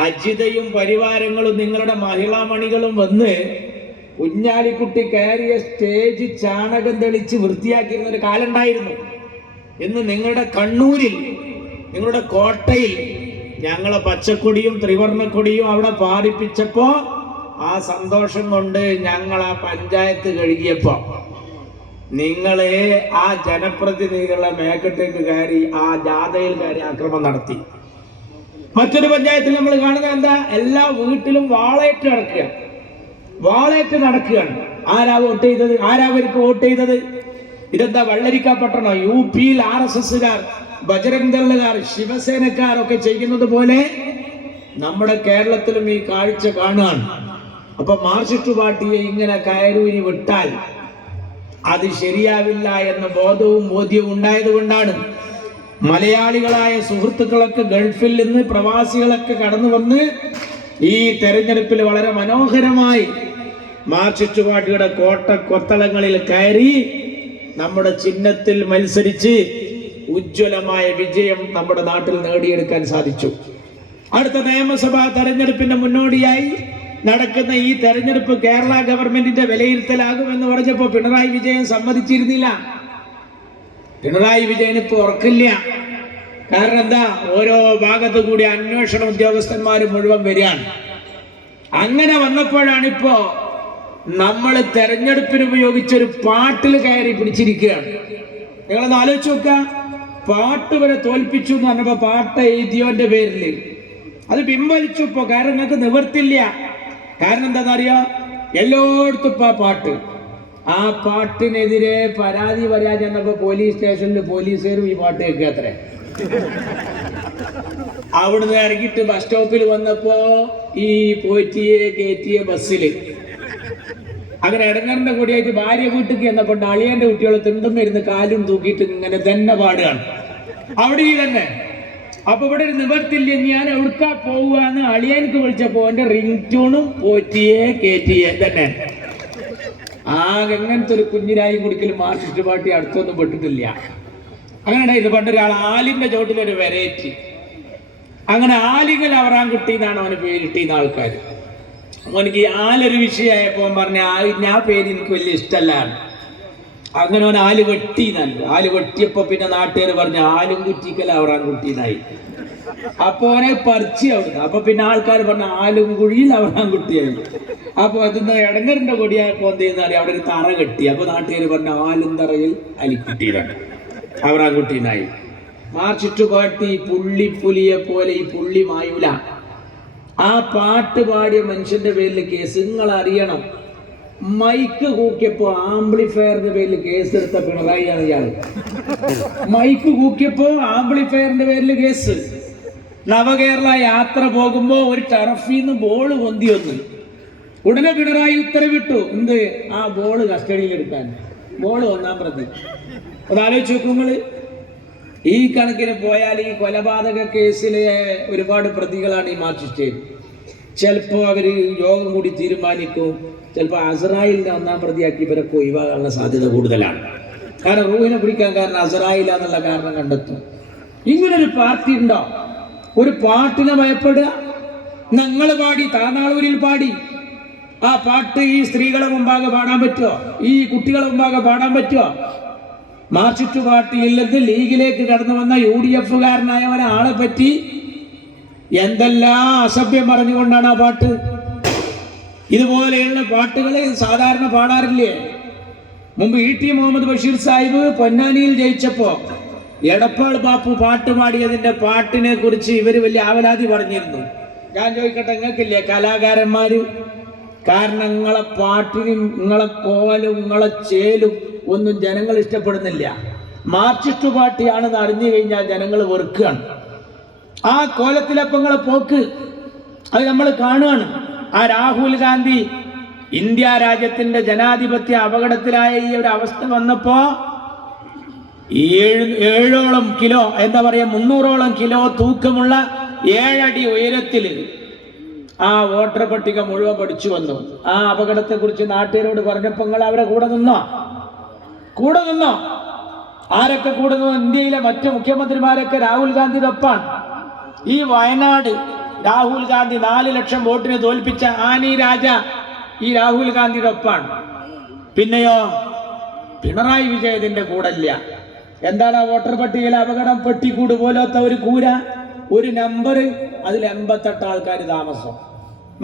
അജിതയും പരിവാരങ്ങളും നിങ്ങളുടെ മഹിളാമണികളും വന്ന് കുഞ്ഞാലിക്കുട്ടി കയറിയ സ്റ്റേജ് ചാണകം തെളിച്ച് വൃത്തിയാക്കിയിരുന്ന ഒരു കാലം ഉണ്ടായിരുന്നു. ഇന്ന് നിങ്ങളുടെ കണ്ണൂരിൽ, നിങ്ങളുടെ കോട്ടയിൽ ഞങ്ങളെ പച്ചക്കൊടിയും ത്രിവർണ്ണക്കൊടിയും അവിടെ പാറിപ്പിച്ചപ്പോ ആ സന്തോഷം കൊണ്ട് ഞങ്ങൾ ആ പഞ്ചായത്ത് കഴുകിയപ്പോ നിങ്ങളെ ആ ജനപ്രതിനിധികളെ മേക്കട്ടേക്ക് കയറി ആ ജാഥയിൽ കയറി ആക്രമണം നടത്തി. മറ്റൊരു പഞ്ചായത്തിൽ നമ്മൾ കാണുന്നത് എന്താ? എല്ലാ വീട്ടിലും വാളേറ്റ് നടക്കുകയാണ്. ആരാ വോട്ട് ചെയ്തത്? ആരാവർക്ക് വോട്ട് ചെയ്തത്? ഇതെന്താ വെള്ളരിക്കാപ്പട്ടണോ? UP RSSകാർ, ബജരംഗ് ദളുകാർ, ശിവസേനക്കാരൊക്കെ ചെയ്യുന്നത് പോലെ നമ്മുടെ കേരളത്തിലും ഈ കാഴ്ച കാണുകയാണ്. അപ്പൊ മാർക്സിസ്റ്റ് പാർട്ടിയെ ഇങ്ങനെ കയറൂരി വിട്ടാൽ അത് ശരിയാവില്ല എന്ന ബോധ്യവും ഉണ്ടായതുകൊണ്ടാണ് മലയാളികളായ സുഹൃത്തുക്കളൊക്കെ ഗൾഫിൽ നിന്ന് പ്രവാസികളൊക്കെ കടന്നു വന്ന് ഈ തെരഞ്ഞെടുപ്പിൽ വളരെ മനോഹരമായി മാർക്സിസ്റ്റ് പാർട്ടിയുടെ കൊത്തളങ്ങളിൽ കയറി നമ്മുടെ ചിഹ്നത്തിൽ മത്സരിച്ച് ഉജ്ജ്വലമായ വിജയം നമ്മുടെ നാട്ടിൽ നേടിയെടുക്കാൻ സാധിച്ചു. അടുത്ത നിയമസഭാ തെരഞ്ഞെടുപ്പിന്റെ മുന്നോടിയായി നടക്കുന്ന ഈ തെരഞ്ഞെടുപ്പ് കേരള ഗവൺമെന്റിന്റെ വിലയിരുത്തലാകുമെന്ന് പറഞ്ഞപ്പോ പിണറായി വിജയൻ സമ്മതിച്ചിരുന്നില്ല. പിണറായി വിജയൻ ഇപ്പൊ ഉറക്കില്ല. കാരണം എന്താ? ഓരോ ഭാഗത്തു കൂടി അന്വേഷണ ഉദ്യോഗസ്ഥന്മാർ മുഴുവൻ വരികയാണ്. അങ്ങനെ വന്നപ്പോഴാണിപ്പോ നമ്മൾ തെരഞ്ഞെടുപ്പിന് ഉപയോഗിച്ചൊരു പാട്ടിൽ കയറി പിടിച്ചിരിക്കുകയാണ്. നിങ്ങളൊന്ന് ആലോചിച്ച് നോക്കുക. പാട്ട് വരെ തോൽപ്പിച്ചു എന്ന് പറഞ്ഞപ്പോ പാട്ട് എഴുതിയോന്റെ പേരിൽ അത് പിൻവലിച്ചു ഇപ്പോ. കാരണം നിങ്ങൾക്ക് നിവർത്തില്ല. കാരണം എന്താണെന്നറിയോ? എല്ലായിടത്തും ഇപ്പൊ ആ പാട്ടിനെതിരെ പരാതി പറയാൻ ചെന്നപ്പോ പോലീസ് സ്റ്റേഷനിൽ പോലീസുകാരും ഈ പാട്ട് കേൾക്കാത്രേ. അവിടുന്ന് ഇറങ്ങിയിട്ട് ബസ് സ്റ്റോപ്പിൽ വന്നപ്പോ ഈ കയറ്റിയ ബസ്സില് അങ്ങനെ ഇടങ്ങറിന്റെ കൂടിയായിട്ട് ഭാര്യ വീട്ടിലേക്ക് എന്നപ്പോ അളിയന്റെ കുട്ടികളെ തിണ്ടും വരുന്ന കാലും തൂക്കിയിട്ട് ഇങ്ങനെ തന്നെ പാടുകയാണ് അവിടെ തന്നെ. അപ്പൊ ഇവിടെ ഒരു നിവർത്തില്ല, ഞാൻ എവിടുക്കാ പോവുകയെന്ന് അളിയനക്ക് വിളിച്ചപ്പോ എന്റെ റിംഗ് ട്യൂണും കയറ്റിയേ തന്നെ. ആകെ എങ്ങനത്തെ ഒരു കുഞ്ഞിനായി കുടിക്കലും മാർക്സിസ്റ്റ് പാർട്ടി അടുത്തൊന്നും പെട്ടിട്ടില്ല. അങ്ങനെ ഇത് പണ്ടൊരാൾ ആലിന്റെ ചോട്ടിലൊരു വെറൈറ്റി, അങ്ങനെ ആലിങ്ങൽ അവറാൻകുട്ടി എന്നാണ് അവന് പേരിട്ടിരുന്ന ആൾക്കാർ. അവനക്ക് ആലൊരു വിഷയമായപ്പോ പറഞ്ഞ ആ പേര് എനിക്ക് വലിയ ഇഷ്ടമല്ലാണ്. അങ്ങനെ അവൻ ആല് വെട്ടി നല്ല ആല് വെട്ടിയപ്പോ പിന്നെ നാട്ടുകാർ പറഞ്ഞ ആലും കുറ്റിക്കൽ അവറാൻകുട്ടിന്നായി. അപ്പൊ അവനെ പറിച്ച് അവിടുന്ന്. അപ്പൊ പിന്നെ ആൾക്കാർ പറഞ്ഞ ആലും കുഴിയിൽ അവറാൻകുട്ടിയായി. അപ്പൊ അതിന്ന് ഇടങ്ങറിന്റെ കൊടിയായപ്പോ എന്ത് ചെയ്യുന്ന അവിടെ ഒരു തറ കെട്ടി. അപ്പൊ നാട്ടുകാർ പറഞ്ഞ ആലും തറയിൽ അലിക്കുട്ടിയിലാണ് അവറാൻകുട്ടിന്നായി. മാർക്സിസ്റ്റ് പാർട്ടി പുള്ളിപ്പുലിയെ പോലെ ഈ പുള്ളി മായൂല. ആ പാട്ട് പാടിയ മനുഷ്യന്റെ പേരിൽ കേസ്. നിങ്ങൾ അറിയണം, മൈക്ക് കൂക്കിയപ്പോ ആംപ്ലിഫയറിന്റെ പേരിൽ കേസെടുത്ത പിണറായിയാണ് ഇയാള്. മൈക്ക് കൂക്കിയപ്പോ ആംപ്ലിഫയറിന്റെ പേരിൽ കേസ്. നവകേരള യാത്ര പോകുമ്പോ ഒരു ടർഫിന്ന് ബോള് പൊന്തി വന്നു. ഉടനെ പിണറായി ഉത്തരവിട്ടു, എന്ത്? ആ ബോള് കസ്റ്റഡിയിൽ എടുക്കാൻ. ബോള് 1-ാം പ്രതി. അതാലോചിച്ച് നോക്കുങ്ങള്. ഈ കണക്കിന് പോയാൽ ഈ കൊലപാതക കേസിലെ ഒരുപാട് പ്രതികളാണ് ഈ മാർക്സിസ്റ്റ്. ചിലപ്പോൾ അവര് യോഗം കൂടി തീരുമാനിക്കും, ചിലപ്പോൾ അസ്രായേലിനെ 1-ാം പ്രതിയാക്കി ഇവരൊക്കെ ഒഴിവാകാനുള്ള സാധ്യത കൂടുതലാണ്. കാരണം റൂഹിനെ പിടിക്കാൻ കാരണം അസ്രായേല എന്നുള്ള കാരണം കണ്ടെത്തും. ഇങ്ങനൊരു പാർട്ടി ഉണ്ടോ? ഒരു പാട്ടിനെ ഭയപ്പെടുക. ഞങ്ങൾ പാടി, താനാളൂരിൽ പാടി. ആ പാട്ട് ഈ സ്ത്രീകളെ മുമ്പാകെ പാടാൻ പറ്റുമോ? ഈ കുട്ടികളെ മുമ്പാകെ പാടാൻ പറ്റുമോ? മാർക്സിസ്റ്റ് പാർട്ടിയിൽ നിന്ന് ലീഗിലേക്ക് കടന്നു വന്ന UDF-കാരനായ ഒരാളെ പറ്റി എന്തെല്ലാം അസഭ്യം പറഞ്ഞുകൊണ്ടാണ് ആ പാട്ട്. ഇതുപോലെയുള്ള പാട്ടുകൾ സാധാരണ പാടാറില്ലേ? മുമ്പ് E.T. മുഹമ്മദ് ബഷീർ സാഹിബ് പൊന്നാനിയിൽ ജയിച്ചപ്പോ എടപ്പാൾ ബാപ്പു പാട്ട് പാടിയതിന്റെ പാട്ടിനെ കുറിച്ച് ഇവര് വലിയ ആവലാതി പറഞ്ഞിരുന്നു. ഞാൻ ചോദിക്കട്ടെ, നിങ്ങൾക്കില്ലേ കലാകാരന്മാര്? കാരണം നിങ്ങളെ പാട്ടിനും നിങ്ങളെ കോലും നിങ്ങളെ ചേലും ഒന്നും ജനങ്ങൾ ഇഷ്ടപ്പെടുന്നില്ല. മാർക്സിസ്റ്റ് പാർട്ടിയാണെന്ന് അറിഞ്ഞു കഴിഞ്ഞാൽ ജനങ്ങൾ വെറുക്കുകയാണ്. ആ കോലത്തിലപ്പങ്ങളെ പോക്ക് അത് നമ്മൾ കാണുകയാണ്. ആ രാഹുൽ ഗാന്ധി ഇന്ത്യ രാജ്യത്തിന്റെ ജനാധിപത്യ അപകടത്തിലായ ഈ ഒരു അവസ്ഥ വന്നപ്പോ ഏഴോളം കിലോ, എന്താ പറയാ, 300ഓളം കിലോ തൂക്കമുള്ള 7 അടി ഉയരത്തിൽ ആ വോട്ടർ പട്ടിക മുഴുവൻ പഠിച്ചു വന്നു. ആ അപകടത്തെ കുറിച്ച് നാട്ടുകാരോട് പറഞ്ഞപ്പോൾ നിങ്ങൾ അവരെ കൂടെ നിന്നോ? ആരൊക്കെ കൂടെ നിന്നോ? ഇന്ത്യയിലെ മറ്റ് മുഖ്യമന്ത്രിമാരൊക്കെ രാഹുൽ ഗാന്ധിയുടെ ഒപ്പാണ്. ഈ വയനാട് രാഹുൽ ഗാന്ധി 4 ലക്ഷം വോട്ടിന് തോൽപ്പിച്ച ആനി രാജ ഈ രാഹുൽ ഗാന്ധിയുടെ ഒപ്പാണ്. പിന്നെയോ പിണറായി വിജയന്റെ കൂടല്ല. എന്താണ് ആ വോട്ടർ പട്ടികയിൽ? അപകടം പെട്ടിക്കൂട് പോലത്തെ ഒരു കൂര, ഒരു നമ്പർ, അതിൽ 88 ആൾക്കാർ താമസം.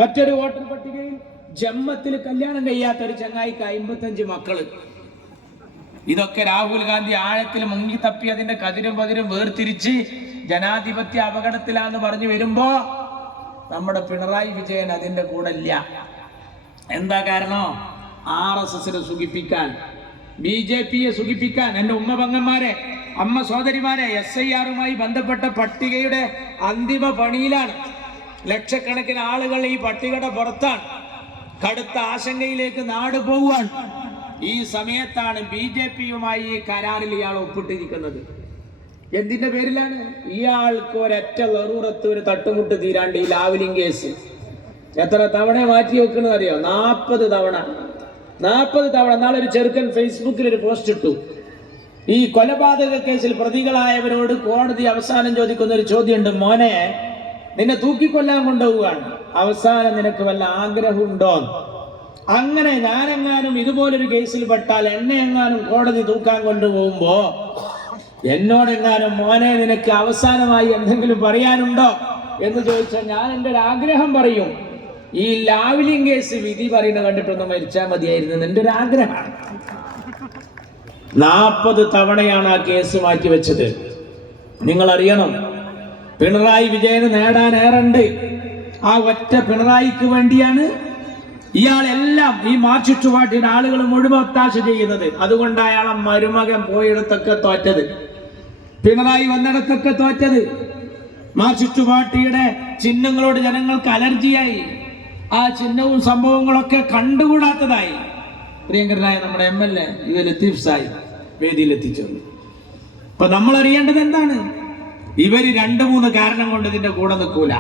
മറ്റൊരു വോട്ടർ പട്ടികയിൽ ജമ്മത്തിൽ കല്യാണം കഴിയാത്ത ഒരു ചങ്ങായിക്ക് 55 മക്കള്. ഇതൊക്കെ രാഹുൽ ഗാന്ധി ആഴത്തിൽ മുങ്ങി തപ്പി അതിന്റെ കതിരും പതിരും വേർതിരിച്ച് ജനാധിപത്യ അപകടത്തിലാന്ന് പറഞ്ഞു വരുമ്പോ നമ്മുടെ പിണറായി വിജയൻ അതിന്റെ കൂടെ ഇല്ല. എന്താ കാരണം? RSSനെ സുഖിപ്പിക്കാൻ, BJPയെ സുഖിപ്പിക്കാൻ, എൻ്റെ ഉമ്മ പങ്ങന്മാരെ, അമ്മ സഹോദരിമാരെ, SIRമായി ബന്ധപ്പെട്ട പട്ടികയുടെ അന്തിമ പണിയിലാണ്. ലക്ഷക്കണക്കിന് ആളുകൾ ഈ പട്ടികയുടെ പുറത്താണ്. കടുത്ത ആശങ്കയിലേക്ക് നാട് പോവുകയാണ്. ഈ സമയത്താണ് BJPയുമായി ഈ കരാറിൽ ഇയാൾ ഒപ്പിട്ടിരിക്കുന്നത്. എന്തിന്റെ പേരിലാണ്? ഇയാൾക്ക് ഒരൊറ്റ നെറൂറത്ത് ഒരു തട്ടുമുട്ട് തീരാണ്ട് ഈ ലാവ്ലിംഗ് കേസ് എത്ര തവണ മാറ്റി വെക്കുന്നത് അറിയോ? 40 തവണ. നാളെ ഒരു ചെറുക്കൻ ഫേസ്ബുക്കിൽ ഒരു പോസ്റ്റ് ഇട്ടു. ഈ കൊലപാതക കേസിൽ പ്രതികളായവരോട് കോടതി അവസാനം ചോദിക്കുന്ന ഒരു ചോദ്യമുണ്ട്: മോനെ, നിന്നെ തൂക്കിക്കൊല്ലാൻ കൊണ്ടുപോവുകയാണ്, അവസാനം നിനക്ക് വല്ല ആഗ്രഹമുണ്ടോ? അങ്ങനെ ഞാനെങ്ങാനും ഇതുപോലൊരു കേസിൽ പെട്ടാൽ, എന്നെ എങ്ങാനും കോടതി തൂക്കാൻ കൊണ്ടുപോകുമ്പോ എന്നോടെങ്ങാനും മോനെ നിനക്ക് അവസാനമായി എന്തെങ്കിലും പറയാനുണ്ടോ എന്ന് ചോദിച്ചാൽ ഞാൻ എൻ്റെ ഒരു ആഗ്രഹം പറയും. ഈ ലാവ്ലിംഗ് കേസ് വിധി പറയുന്നത് കണ്ടിട്ടൊന്ന് മരിച്ചാൽ മതിയായിരുന്നു എൻ്റെ ഒരു ആഗ്രഹമാണ്. 40 തവണയാണ് ആ കേസ് മാറ്റിവെച്ചത്. നിങ്ങൾ അറിയണം, പിണറായി വിജയന് നേടാൻ ഏറെണ്ട്. ആ ഒറ്റ പിണറായിക്ക് വേണ്ടിയാണ് ഇയാളെല്ലാം ഈ മാർച്ചുറ്റുപാട്ടിയുടെ ആളുകൾ മുഴുവൻ ഒത്താശ ചെയ്യുന്നത്. അതുകൊണ്ട് അയാളെ മരുമകൻ പോയിടത്തൊക്കെ തോറ്റത്, പിണറായി വന്നിടത്തൊക്കെ തോറ്റത്. മാർച്ചുറ്റുപാട്ടിയുടെ ചിഹ്നങ്ങളോട് ജനങ്ങൾക്ക് അലർജിയായി. ആ ചിഹ്നവും സംഭവങ്ങളൊക്കെ കണ്ടുകൂടാത്തതായി. പ്രിയങ്കരനായ നമ്മുടെ MLA ലത്തീഫ് സാഹിബ് വേദിയിലെത്തിച്ചു. അപ്പൊ നമ്മൾ അറിയേണ്ടത് എന്താണ്? ഇവര് 2-3 കാരണം കൊണ്ട് ഇതിന്റെ കൂടെ നിൽക്കൂല.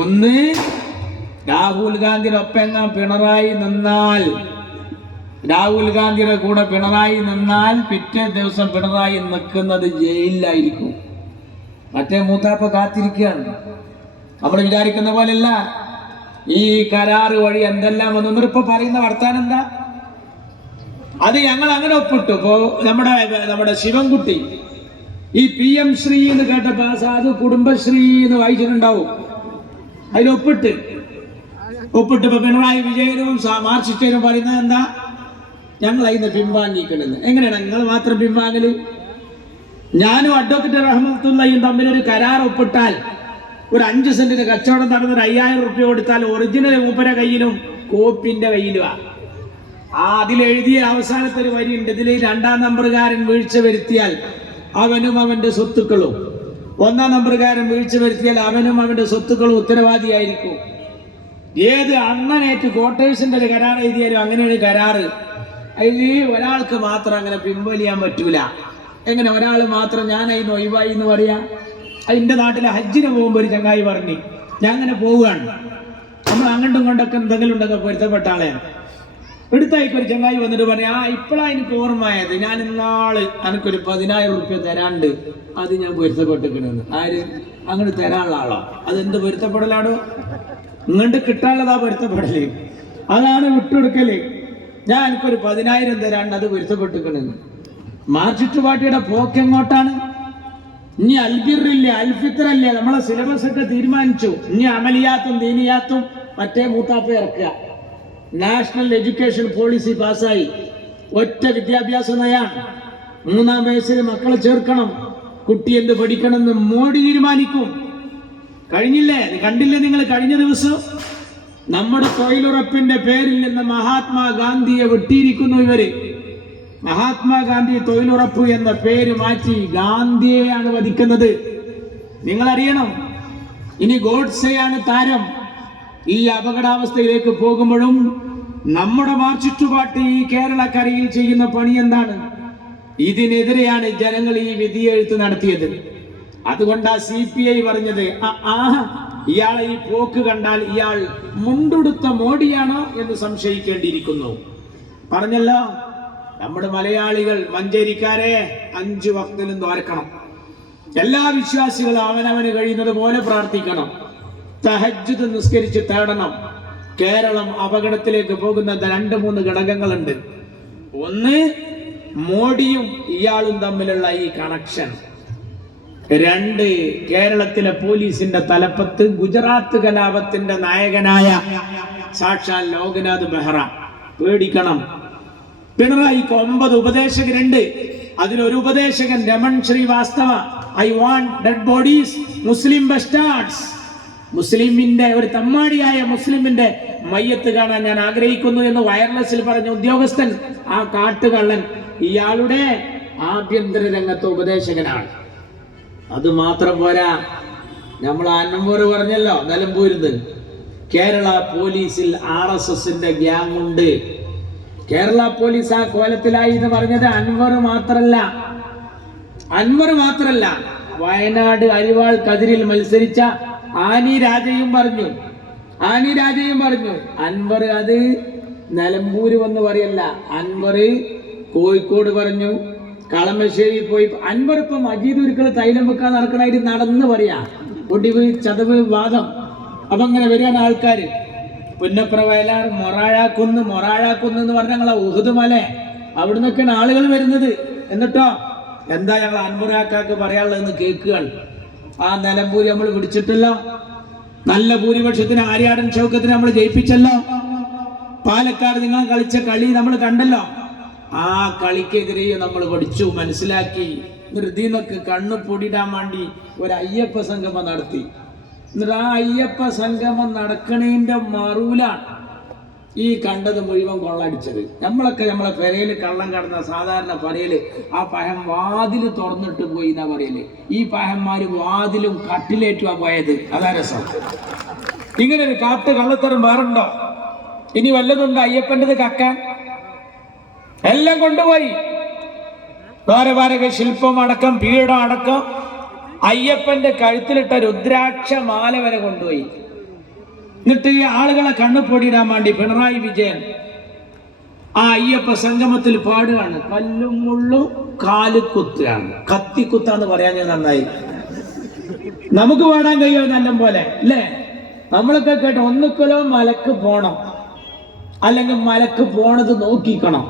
ഒന്ന്, രാഹുൽ ഗാന്ധിയുടെ ഒപ്പെങ്ങാൻ പിണറായി നിന്നാൽ, രാഹുൽ ഗാന്ധിയുടെ കൂടെ പിണറായി നിന്നാൽ പിറ്റേ ദിവസം പിണറായി നിൽക്കുന്നത് ജയിലിലായിരിക്കും. മറ്റേ മൂത്താപ്പ കാത്തിരിക്കുകയാണ്. നമ്മൾ വിചാരിക്കുന്ന പോലെയല്ല. ഈ കരാറ് വഴി എന്തെല്ലാം വന്നു ഇപ്പൊ പറയുന്ന വർത്താനം എന്താ? അത് ഞങ്ങൾ അങ്ങനെ ഒപ്പിട്ടു. ഇപ്പോ നമ്മുടെ ശിവൻകുട്ടി ഈ PM ശ്രീ എന്ന് കേട്ടപ്പോ അത് കുടുംബശ്രീ എന്ന് വായിച്ചിട്ടുണ്ടാവും. അതിൽ ഒപ്പിട്ട് ഇപ്പൊ പിണറായി വിജയനും മാർക്സിസ്റ്റും പറയുന്നത് എന്താ? ഞങ്ങൾ അതിന് പിൻവാങ്ങിക്കണെന്ന്. എങ്ങനെയാണ് നിങ്ങൾ മാത്രം പിൻവാങ്ങല്? ഞാനും അഡ്വക്കേറ്റ് റഹ്മത്തുള്ളയും തമ്മിലൊരു കരാർ ഒപ്പിട്ടാൽ, ഒരു 5 സെന്റിന് കച്ചവടം നടന്നൊരു 5000 റുപ്യ കൊടുത്താൽ ഒറിജിനൽ മൂപ്പര കയ്യിലും കോപ്പിന്റെ കയ്യിലുമാണ്. അതിലെഴുതിയ അവസാനത്തെ ഒരു വരിയുണ്ട്: ഇതിൽ 2-ാം നമ്പറുകാരൻ വീഴ്ച വരുത്തിയാൽ അവനും അവന്റെ സ്വത്തുക്കളും, 1-ാം നമ്പറുകാരൻ വീഴ്ച വരുത്തിയാൽ അവനും അവന്റെ സ്വത്തുക്കളും ഉത്തരവാദിയായിരിക്കും. ഏത് അണ്ണനേറ്റ് ക്വാർട്ടേഴ്സിന്റെ ഒരു കരാർ എഴുതിയാലും അങ്ങനെയാണ് കരാറ്. അതിൽ ഒരാൾക്ക് മാത്രം അങ്ങനെ പിൻവലിയാൻ പറ്റൂല. എങ്ങനെ ഒരാൾ മാത്രം ഞാൻ അതിന് ഒഴിവായി എന്ന് പറയാ? അതിൻ്റെ നാട്ടിലെ ഹജ്ജിന് പോകുമ്പോൾ ഒരു ചങ്ങായി പറഞ്ഞു, ഞാൻ അങ്ങനെ പോവുകയാണ്, നമ്മൾ അങ്ങോട്ടും കൊണ്ടൊക്കെ എന്തെങ്കിലും ഉണ്ടൊക്കെ പൊരുത്തപ്പെട്ട ആളെ എടുത്തായിക്ക് ഒരു ചങ്ങായി വന്നിട്ട് പറഞ്ഞു, ഇപ്പോഴാണ് എനിക്ക് ഓർമ്മയായത്, ഞാൻ ഇന്നാള് എനിക്കൊരു 10,000 റുപ്യ തരാണ്ട്, അത് ഞാൻ പൊരുത്തപ്പെട്ടിക്കണെന്ന്. ആര്? അങ്ങനെ തരാനുള്ള ആളോ? അതെന്ത് പൊരുത്തപ്പെടലാണോ? ഇങ്ങോട്ട് കിട്ടാനുള്ളതാ പൊരുത്തപ്പെടല്, അതാണ് വിട്ടുകൊടുക്കല്. ഞാൻ എനിക്കൊരു 10,000 തരാണ്ട് അത് പൊരുത്തപ്പെട്ടിക്കണെന്ന്. മാർച്ചുറ്റുപാട്ടിയുടെ പോക്ക് എങ്ങോട്ടാണ്? ഇനി അൽബിറില്ല, അൽഫിത്രല്ലേ, നമ്മളെ സിലബസ് ഒക്കെ തീരുമാനിച്ചു. ഇനി അമലിയാത്തും ദീനിയാത്തും മറ്റേ മൂത്താപ്പ ഇറക്കുക. നാഷണൽ എഡ്യൂക്കേഷൻ പോളിസി പാസ്സായി. ഒറ്റ വിദ്യാഭ്യാസ നയാണ്. 3-ാം വയസ്സിൽ മക്കളെ ചേർക്കണം. കുട്ടി എന്ത് പഠിക്കണമെന്ന് മോഡി തീരുമാനിക്കും. കഴിഞ്ഞില്ലേ? കണ്ടില്ലേ നിങ്ങൾ? കഴിഞ്ഞ ദിവസം നമ്മുടെ തൊഴിലുറപ്പിന്റെ പേരിൽ നിന്ന് മഹാത്മാഗാന്ധിയെ വെട്ടിയിരിക്കുന്നു ഇവര്. മഹാത്മാഗാന്ധി തൊഴിലുറപ്പ് എന്ന പേര് മാറ്റി ഗാന്ധിയെയാണ് വധിക്കുന്നത്. നിങ്ങൾ അറിയണം, ഇനി ഗോഡ്സെയാണ് താരം. ഈ അപകടാവസ്ഥയിലേക്ക് പോകുമ്പോഴും നമ്മുടെ മാർച്ചുറ്റുപാട്ടി ഈ കേരളക്കരയിൽ ചെയ്യുന്ന പണി എന്താണ്? ഇതിനെതിരെയാണ് ജനങ്ങൾ ഈ വിധിയെഴുത്ത് നടത്തിയത്. അതുകൊണ്ടാ CPI പറഞ്ഞത് ഇയാളെ ഈ പോക്ക് കണ്ടാൽ ഇയാൾ മുണ്ടുടുത്ത മോഡിയാണോ എന്ന് സംശയിക്കേണ്ടിയിരിക്കുന്നു. പറഞ്ഞല്ലോ, നമ്മുടെ മലയാളികൾ മഞ്ചേരിക്കാരെ 5 വക്തിലും തോരക്കണം. എല്ലാ വിശ്വാസികളും അവനവന് കഴിയുന്നത് പോലെ പ്രാർത്ഥിക്കണം. തഹജ്ജുദ് നിസ്കരിച്ച് തേടണം. കേരളം അപകടത്തിലേക്ക് പോകുന്ന 2-3 ഘടകങ്ങളുണ്ട്. ഒന്ന്, മോഡിയും ഇയാളും തമ്മിലുള്ള ഈ കണക്ഷൻ. 2, കേരളത്തിലെ പോലീസിന്റെ തലപ്പത്ത് ഗുജറാത്ത് കലാപത്തിന്റെ നായകനായ സാക്ഷാൽ ലോക്നാഥ് ബെഹ്റ. പേടിക്കണം. പിണറായിക്ക് 9 ഉപദേശകരുണ്ട്. അതിലൊരു ഉപദേശകൻ Raman Srivastava, I want dead bodies, Muslim bastards, മുസ്ലിമിന്റെ ഒരു തമ്മാടിയായ മുസ്ലിമിന്റെ മയ്യത്ത് കാണാൻ ഞാൻ ആഗ്രഹിക്കുന്നു എന്ന് വയർലെസ്സിൽ പറഞ്ഞ ഉദ്യോഗസ്ഥൻ, ആ കാട്ടുകള്ളൻ ഇയാളുടെ ആഭ്യന്തര രംഗത്തെ ഉപദേശകനാണ്. അത് മാത്രം പോരാ, നമ്മൾ അന്നമ്പൂർ പറഞ്ഞല്ലോ, നിലമ്പൂരിന്ന് കേരള പോലീസിൽ RSSന്റെ ഗ്യാങ് ഉണ്ട്. കേരള പോലീസ് ആ കോലത്തിലായി എന്ന് പറഞ്ഞത് അൻവർ മാത്രല്ല, വയനാട് അരിവാൾ കതിരിൽ മത്സരിച്ച ആനി രാജയും പറഞ്ഞു. അൻവർ അത് നിലമ്പൂര് വന്ന് പറയല്ല, അൻവർ കോഴിക്കോട് പറഞ്ഞു, കളമശ്ശേരി പോയി. അൻവർ ഇപ്പം മജീദ് ഒരിക്കൽ തൈലം വെക്കാൻ നടക്കണായിട്ട് നടന്ന് പറയാ, ഒടിവ് ചതവ് വാദം. അപ്പൊ അങ്ങനെ വരികയാണ് ആൾക്കാര്. പുന്നപ്ര വയലാർ, മൊറാഴാക്കുന്ന് എന്ന് പറഞ്ഞ ഞങ്ങളെ ഉഹുദ് മല, അവിടെ നിന്നൊക്കെയാണ് ആളുകൾ വരുന്നത്. എന്നിട്ടോ എന്താ ഞങ്ങൾ അൻവറാക്കാക്ക് പറയാനുള്ളതെന്ന് കേൾക്കുകയാണ്. ആ നിലമ്പൂര് നമ്മൾ പിടിച്ചിട്ടല്ലോ, നല്ല ഭൂരിപക്ഷത്തിന് ആര്യാടൻ ഷൗക്കത്തിന് നമ്മൾ ജയിപ്പിച്ചല്ലോ. പാലക്കാട് നിങ്ങൾ കളിച്ച കളി നമ്മൾ കണ്ടല്ലോ. ആ കളിക്കെതിരെ നമ്മൾ പഠിച്ചു, മനസ്സിലാക്കി. ഇതിന്നൊക്കെ കണ്ണ് പൊടിയിടാൻ വേണ്ടി ഒരു അയ്യപ്പ സംഗമം നടത്തി. എന്നിട്ട് ആ അയ്യപ്പ സംഗമം നടക്കണേന്റെ മറൂലാണ് ഈ കണ്ടത് മുഴുവൻ കൊള്ളടിച്ചത്. നമ്മളൊക്കെ നമ്മളെ പെരയില് കള്ളം കടന്ന സാധാരണ പറയല് ആ പഹം വാതില് തുറന്നിട്ട് പോയി എന്നാ പറയല്. ഈ പഹന്മാര് വാതിലും കട്ടിലേറ്റുവാ പോയത്. അതാ രസം. ഇങ്ങനെ ഒരു കാട്ട് കള്ളത്തരം വേറുണ്ടോ? ഇനി വല്ലതുണ്ടോ അയ്യപ്പൻ്റെത് കക്കാൻ? എല്ലാം കൊണ്ടുപോയി. ദ്വാരപാലക ശില്പം അടക്കം, പീഠം അടക്കം, അയ്യപ്പന്റെ കഴുത്തിലിട്ട രുദ്രാക്ഷ മാല വരെ കൊണ്ടുപോയി. എന്നിട്ട് ഈ ആളുകളെ കണ്ണു പൊടിയിടാൻ വേണ്ടി പിണറായി വിജയൻ ആ അയ്യപ്പ സംഗമത്തിൽ പാടുകയാണ്, കല്ലും മുള്ളും കാലുകുത്താണ്. കത്തിക്കുത്താന്ന് പറയാൻ ഞാൻ നന്നായി. നമുക്ക് പാടാൻ കഴിയുമോ നല്ല പോലെ അല്ലേ? നമ്മളൊക്കെ കേട്ടോ, ഒന്നുക്കലോ മലക്ക് പോണം, അല്ലെങ്കിൽ മലക്ക് പോണത് നോക്കിക്കണം.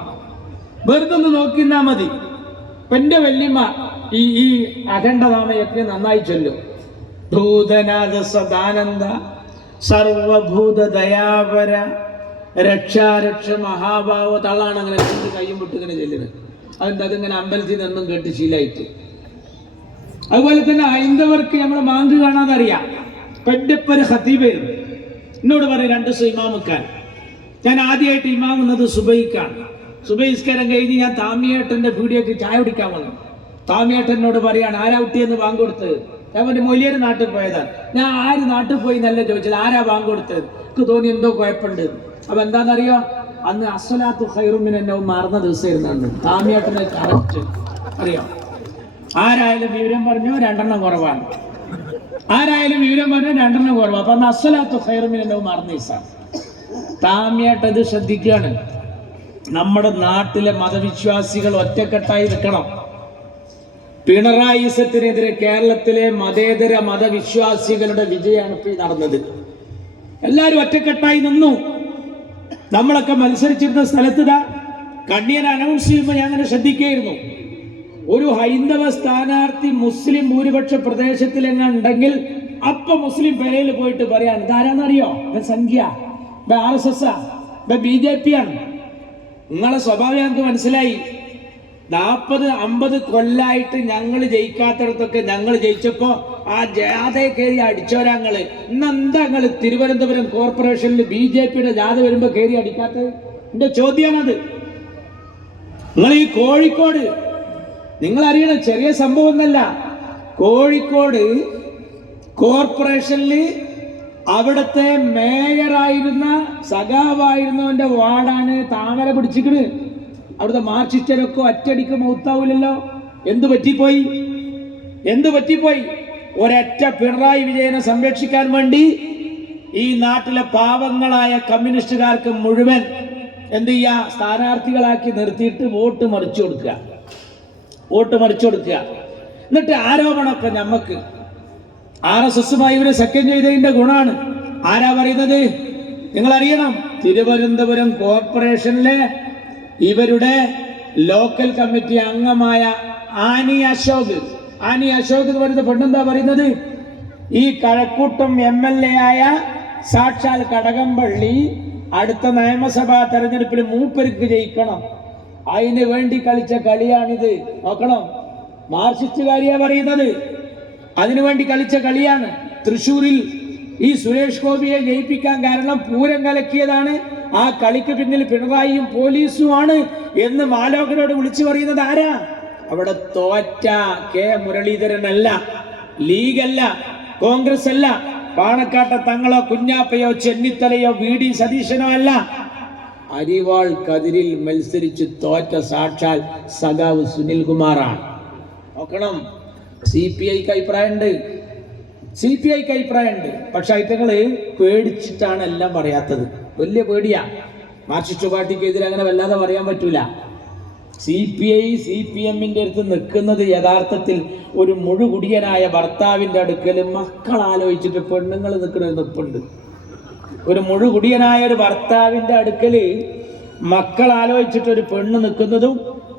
വെറുതെ ഒന്ന് നോക്കിന്നാ മതി. എന്റെ വല്യമ്മ ഈ അഖണ്ഡനാമയൊക്കെ നന്നായി ചൊല്ലും. ഭൂതനാഥ സദാനന്ദ സർവഭൂത ദയാപര രക്ഷാരക്ഷ മഹാഭാവ. തള്ളാണ് അങ്ങനെ രണ്ട് കയ്യും വിട്ട് ഇങ്ങനെ ചെല്ലുന്നത്. അതിങ്ങനെ അമ്പലത്തിൽ നിന്നും കേട്ട് ശീലായിട്ട്. അതുപോലെ തന്നെ ഹൈന്ദവർക്ക് നമ്മൾ മാങ്ക് കാണാതെ അറിയാം. പെഡപ്പര് ഖതീബ് എന്നോട് പറയും 2 ദിവസം ഇമാമുക്കാൻ. ഞാൻ ആദ്യമായിട്ട് ഇമാമുന്നത് സുബൈക്കാണ്. സുബൈസ്കാരം കഴിഞ്ഞ് ഞാൻ താമിയേട്ടന്റെ പീടിയേക്ക് ചായ കുടിക്കാൻ വന്നു. താമിയേട്ടനോട് പറയാണ്, ആരാ കുട്ടിയെന്ന് ബാങ്ക് കൊടുത്തത്? ഞാൻ പറഞ്ഞു, മൊയ്ലിയർ നാട്ടിൽ പോയതാണ്. ഞാൻ ആര് നാട്ടിൽ പോയി നല്ല ചോദിച്ചത്, ആരാ ബാങ്ക് കൊടുത്തത്? എനിക്ക് തോന്നി എന്തോ കുഴപ്പമുണ്ട്. അപ്പൊ എന്താണെന്നറിയോ, അന്ന് അസ്സലാത്തു ഖൈറും മിനന്നൗം മറന്ന ദിവസമായിരുന്നു. താമിയേട്ടനെ കറക്റ്റ് അറിയോ? ആരായാലും വിവരം പറഞ്ഞു 2 കുറവാണ്. ആരായാലും വിവരം പറഞ്ഞു 2 കുറവാണ്. അപ്പൊ അന്ന് അസ്സലാത്തു ഖൈറും മിനന്നൗം മറന്ന ദിവസമാണ്. താമിയേട്ടത് ശ്രദ്ധിക്കുകയാണ്. നമ്മുടെ നാട്ടിലെ മതവിശ്വാസികൾ ഒറ്റക്കെട്ടായി നിൽക്കണം. പിണറായിസത്തിനെതിരെ കേരളത്തിലെ മതേതര മതവിശ്വാസികളുടെ വിജയമാണ് ഇപ്പോൾ നടന്നത്. എല്ലാവരും ഒറ്റക്കെട്ടായി നിന്നു. നമ്മളൊക്കെ മത്സരിച്ചിരുന്ന സ്ഥലത്ത് കണ്ണിയൻ അനൗൺസ് ചെയ്യുമ്പോൾ ഞാൻ അങ്ങനെ ശ്രദ്ധിക്കുകയായിരുന്നു. ഒരു ഹൈന്ദവ സ്ഥാനാർത്ഥി മുസ്ലിം ഭൂരിപക്ഷ പ്രദേശത്തിലെങ്ങുണ്ടെങ്കിൽ അപ്പൊ മുസ്ലിം പേരയിൽ പോയിട്ട് പറയാണ്, ഇതാരാന്നറിയോ? സംഖ്യ, RSS, BJP ആണ്. നിങ്ങളെ സ്വഭാവം ഞങ്ങൾക്ക് മനസ്സിലായി. 40-50 കൊല്ലായിട്ട് ഞങ്ങൾ ജയിക്കാത്തടത്തൊക്കെ ഞങ്ങൾ ജയിച്ചപ്പോ ആ ജാഥ കയറി അടിച്ചോരാങ്ങള്. ഇന്നെന്താ ഞങ്ങള് തിരുവനന്തപുരം കോർപ്പറേഷനിൽ BJPയുടെ ജാഥ വരുമ്പോ കയറി അടിക്കാത്തത്? എന്റെ ചോദ്യമാണത്. നിങ്ങൾ ഈ കോഴിക്കോട്, നിങ്ങൾ അറിയണം, ചെറിയ സംഭവം ഒന്നല്ല. കോഴിക്കോട് കോർപ്പറേഷനിൽ അവിടുത്തെ മേയറായിരുന്ന സഖാവായിരുന്നവന്റെ വാർഡാണ് താമര പിടിച്ചിക്കണ്. അവിടുത്തെ മാർക്സിസ്റ്റരൊക്കെ ഒറ്റയടിക്ക് മൗത്താവൂലല്ലോ. എന്തു പറ്റിപ്പോയി? ഒരൊറ്റ പിണറായി വിജയനെ സംരക്ഷിക്കാൻ വേണ്ടി ഈ നാട്ടിലെ പാവങ്ങളായ കമ്മ്യൂണിസ്റ്റുകാർക്ക് മുഴുവൻ എന്ത് ചെയ്യുക? സ്ഥാനാർത്ഥികളാക്കി നിർത്തിയിട്ട് വോട്ട് മറിച്ചു കൊടുക്കുക. എന്നിട്ട് ആരോപണമൊക്കെ നമുക്ക് RSSുമായി ഇവരെ സഖ്യം ചെയ്തതിന്റെ ഗുണമാണ്. ആരാ പറയുന്നത്? നിങ്ങൾ അറിയണം, തിരുവനന്തപുരം കോർപ്പറേഷനിലെ ഇവരുടെ ലോക്കൽ കമ്മിറ്റി അംഗമായ ആനി അശോക് എന്ന് പറയുന്ന പെണ്ണെന്താ പറയുന്നത്? ഈ കഴക്കൂട്ടം MLA ആയ സാക്ഷാൽ കടകംപള്ളി അടുത്ത നിയമസഭാ തെരഞ്ഞെടുപ്പിൽ മൂപ്പർക്ക് ജയിക്കണം, അതിന് വേണ്ടി കളിച്ച കളിയാണിത്. നോക്കണം, മാർക്സിസ്റ്റുകാരിയാ പറയുന്നത്. അതിനുവേണ്ടി കളിച്ച കളിയാണ്. തൃശ്ശൂരിൽ ഈ സുരേഷ് ഗോപിയെ ജയിപ്പിക്കാൻ കാരണം പൂരം കലക്കിയതാണ്. ആ കളിക്ക് പിന്നിൽ പിണറായിയും പോലീസുമാണ് എന്ന് മാലോകരോട് വിളിച്ചു പറയുന്നത് ആരാ? അവിടെ തോറ്റ കെ മുരളീധരനല്ല, ലീഗല്ല, കോൺഗ്രസ് അല്ല, പാണക്കാട്ടെ തങ്ങളോ കുഞ്ഞാപ്പയോ ചെന്നിത്തലയോ VD സതീശനോ അല്ല, അരിവാൾ കതിരിൽ മത്സരിച്ച് തോറ്റ സാക്ഷാൽ സഖാവ് സുനിൽകുമാറാണ്. നോക്കണം, CPIക്ക് അഭിപ്രായമുണ്ട്. പക്ഷെ ഐറ്റങ്ങള് പേടിച്ചിട്ടാണ് എല്ലാം പറയാത്തത്. വലിയ പേടിയാ. മാർക്സിസ്റ്റ് പാർട്ടിക്കെതിരെ അങ്ങനെ വല്ലാതെ പറയാൻ പറ്റൂല. CPICPMന്റെ അടുത്ത് നിൽക്കുന്നത് യഥാർത്ഥത്തിൽ ഒരു മുഴുകുടിയനായ ഭർത്താവിന്റെ അടുക്കൽ മക്കൾ ആലോചിച്ചിട്ട് പെണ്ണുങ്ങൾ നിൽക്കുന്ന നിൽപ്പുണ്ട്. ഒരു മുഴുകുടിയനായ ഒരു ഭർത്താവിന്റെ അടുക്കല് മക്കൾ ആലോചിച്ചിട്ട് ഒരു പെണ്ണ് നിൽക്കുന്നതും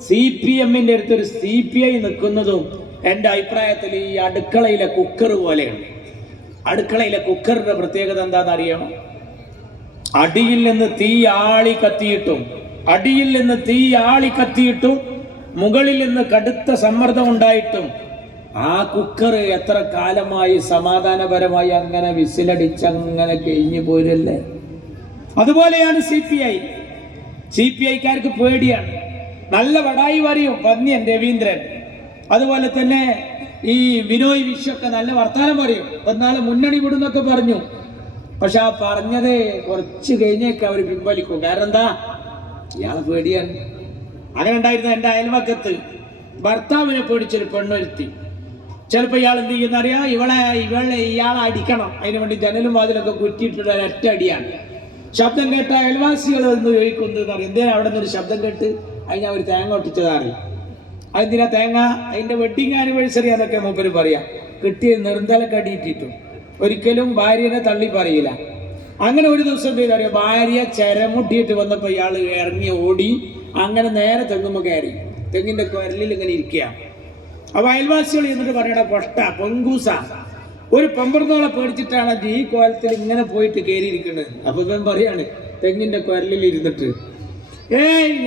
CPMന്റെ അടുത്ത് ഒരു CPI നിൽക്കുന്നതും എൻ്റെ അഭിപ്രായത്തിൽ ഈ അടുക്കളയിലെ കുക്കർ പോലെയാണ്. അടുക്കളയിലെ കുക്കറിന്റെ പ്രത്യേകത എന്താണെന്ന് അറിയണം? അടിയിൽ നിന്ന് തീ ആളി കത്തിയിട്ടും മുകളിൽ നിന്ന് കടുത്ത സമ്മർദ്ദം ഉണ്ടായിട്ടും ആ കുക്കർ എത്ര കാലമായി സമാധാനപരമായി അങ്ങനെ വിസിലടിച്ചങ്ങനെ കഴിഞ്ഞു പോരല്ലേ. അതുപോലെയാണ് CPIക്കാർക്ക് പേടിയാണ്. നല്ല വടായി പറയും പന്നിയൻ രവീന്ദ്രൻ, അതുപോലെ തന്നെ ഈ വിനോയ് വിശ്വൊക്കെ നല്ല വർത്താനം പറയും. എന്നാലും മുന്നണി വിടുന്നൊക്കെ പറഞ്ഞു. പക്ഷെ ആ പറഞ്ഞത് കുറച്ച് കഴിഞ്ഞേക്ക് അവർ പിൻവലിക്കും. കാരണം എന്താ? ഇയാളെ പേടിയാണ്. അങ്ങനെ ഉണ്ടായിരുന്ന എൻ്റെ അയൽവക്കത്ത് ഭർത്താവിനെ പേടിച്ചൊരു പെണ്ണൊരുത്തി. ചിലപ്പോൾ ഇയാൾ എന്ത് ചെയ്യുന്നറിയാം? ഇയാളെ അടിക്കണം. അതിനു വേണ്ടി ജനലും വാതിലൊക്കെ കുറ്റിയിട്ടുള്ള ഒറ്റ അടിയാണ്. ശബ്ദം കേട്ട അയൽവാസികൾ ഒന്ന് ചോദിക്കുന്നത് അറിയാം, എന്തേലും അവിടെ നിന്നൊരു ശബ്ദം കേട്ട് അതിന് അവർ തേങ്ങ ഒട്ടിച്ചതറി. അതെന്തിനാ തേങ്ങ? അതിൻ്റെ വെഡിങ് ആനിവേഴ്സറി അതൊക്കെ മൂപ്പര് പറയാം. കിട്ടിയ നിർന്തലക്കടിയിട്ടിട്ടും ഒരിക്കലും ഭാര്യനെ തള്ളി പറയില്ല. അങ്ങനെ ഒരു ദിവസം എന്ത് ചെയ്തറിയാം? ഭാര്യ ചരമുട്ടിയിട്ട് വന്നപ്പോൾ ഇയാൾ ഇറങ്ങി ഓടി അങ്ങനെ നേരെ തെങ്ങുമ്പോൾ കയറി. തെങ്ങിൻ്റെ കുരലിൽ ഇങ്ങനെ ഇരിക്കുക. അപ്പോൾ അയൽവാസികൾ എന്നിട്ട് പറയണ പൊങ്കൂസ ഒരു പമ്പർന്നോളെ പേടിച്ചിട്ടാണ് ഈ കോലത്തിൽ ഇങ്ങനെ പോയിട്ട് കയറിയിരിക്കുന്നത്. അപ്പോൾ ഇവൻ പറയാണ് തെങ്ങിൻ്റെ കുരലിൽ ഇരുന്നിട്ട്,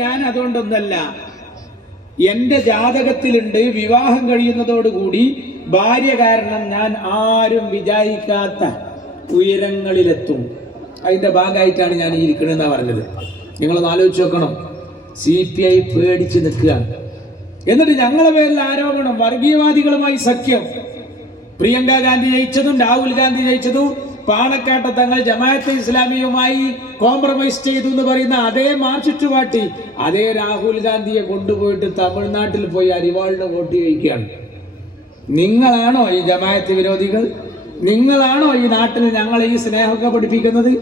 ഞാൻ അതുകൊണ്ടൊന്നല്ല, എൻ്റെ ജാതകത്തിലുണ്ട് വിവാഹം കഴിയുന്നതോടുകൂടി ഭാര്യ കാരണം ഞാൻ ആരും വിചാരിക്കാത്ത ഉയരങ്ങളിലെത്തും. അതിൻ്റെ ഭാഗമായിട്ടാണ് ഞാൻ ഇരിക്കണമെന്നാണ് പറഞ്ഞത്. നിങ്ങളൊന്ന് ആലോചിച്ച് നോക്കണം. CPI പേടിച്ച് നിൽക്കുകയാണ്. എന്നിട്ട് ഞങ്ങളെ പേരിൽ ആരോപണം, വർഗീയവാദികളുമായി സഖ്യം. പ്രിയങ്ക ഗാന്ധി ജയിച്ചതും രാഹുൽ ഗാന്ധി ജയിച്ചതും പാണക്കാട്ടെ തങ്ങൾ ജമാഅത്തെ ഇസ്ലാമിയുമായി കോംപ്രമൈസ് ചെയ്തു എന്ന് പറയുന്ന അതേ മാർക്സിസ്റ്റ് പാർട്ടി അതേ രാഹുൽ ഗാന്ധിയെ കൊണ്ടുപോയിട്ട് തമിഴ്നാട്ടിൽ പോയി അരിവാളിന് വോട്ട് ചോദിക്കുകയാണ്. നിങ്ങളാണോ ഈ ജമാഅത്ത് വിരോധികൾ? നിങ്ങളാണോ ഈ നാട്ടിൽ ഞങ്ങളെ ഈ സ്നേഹമൊക്കെ പഠിപ്പിക്കുന്നത്?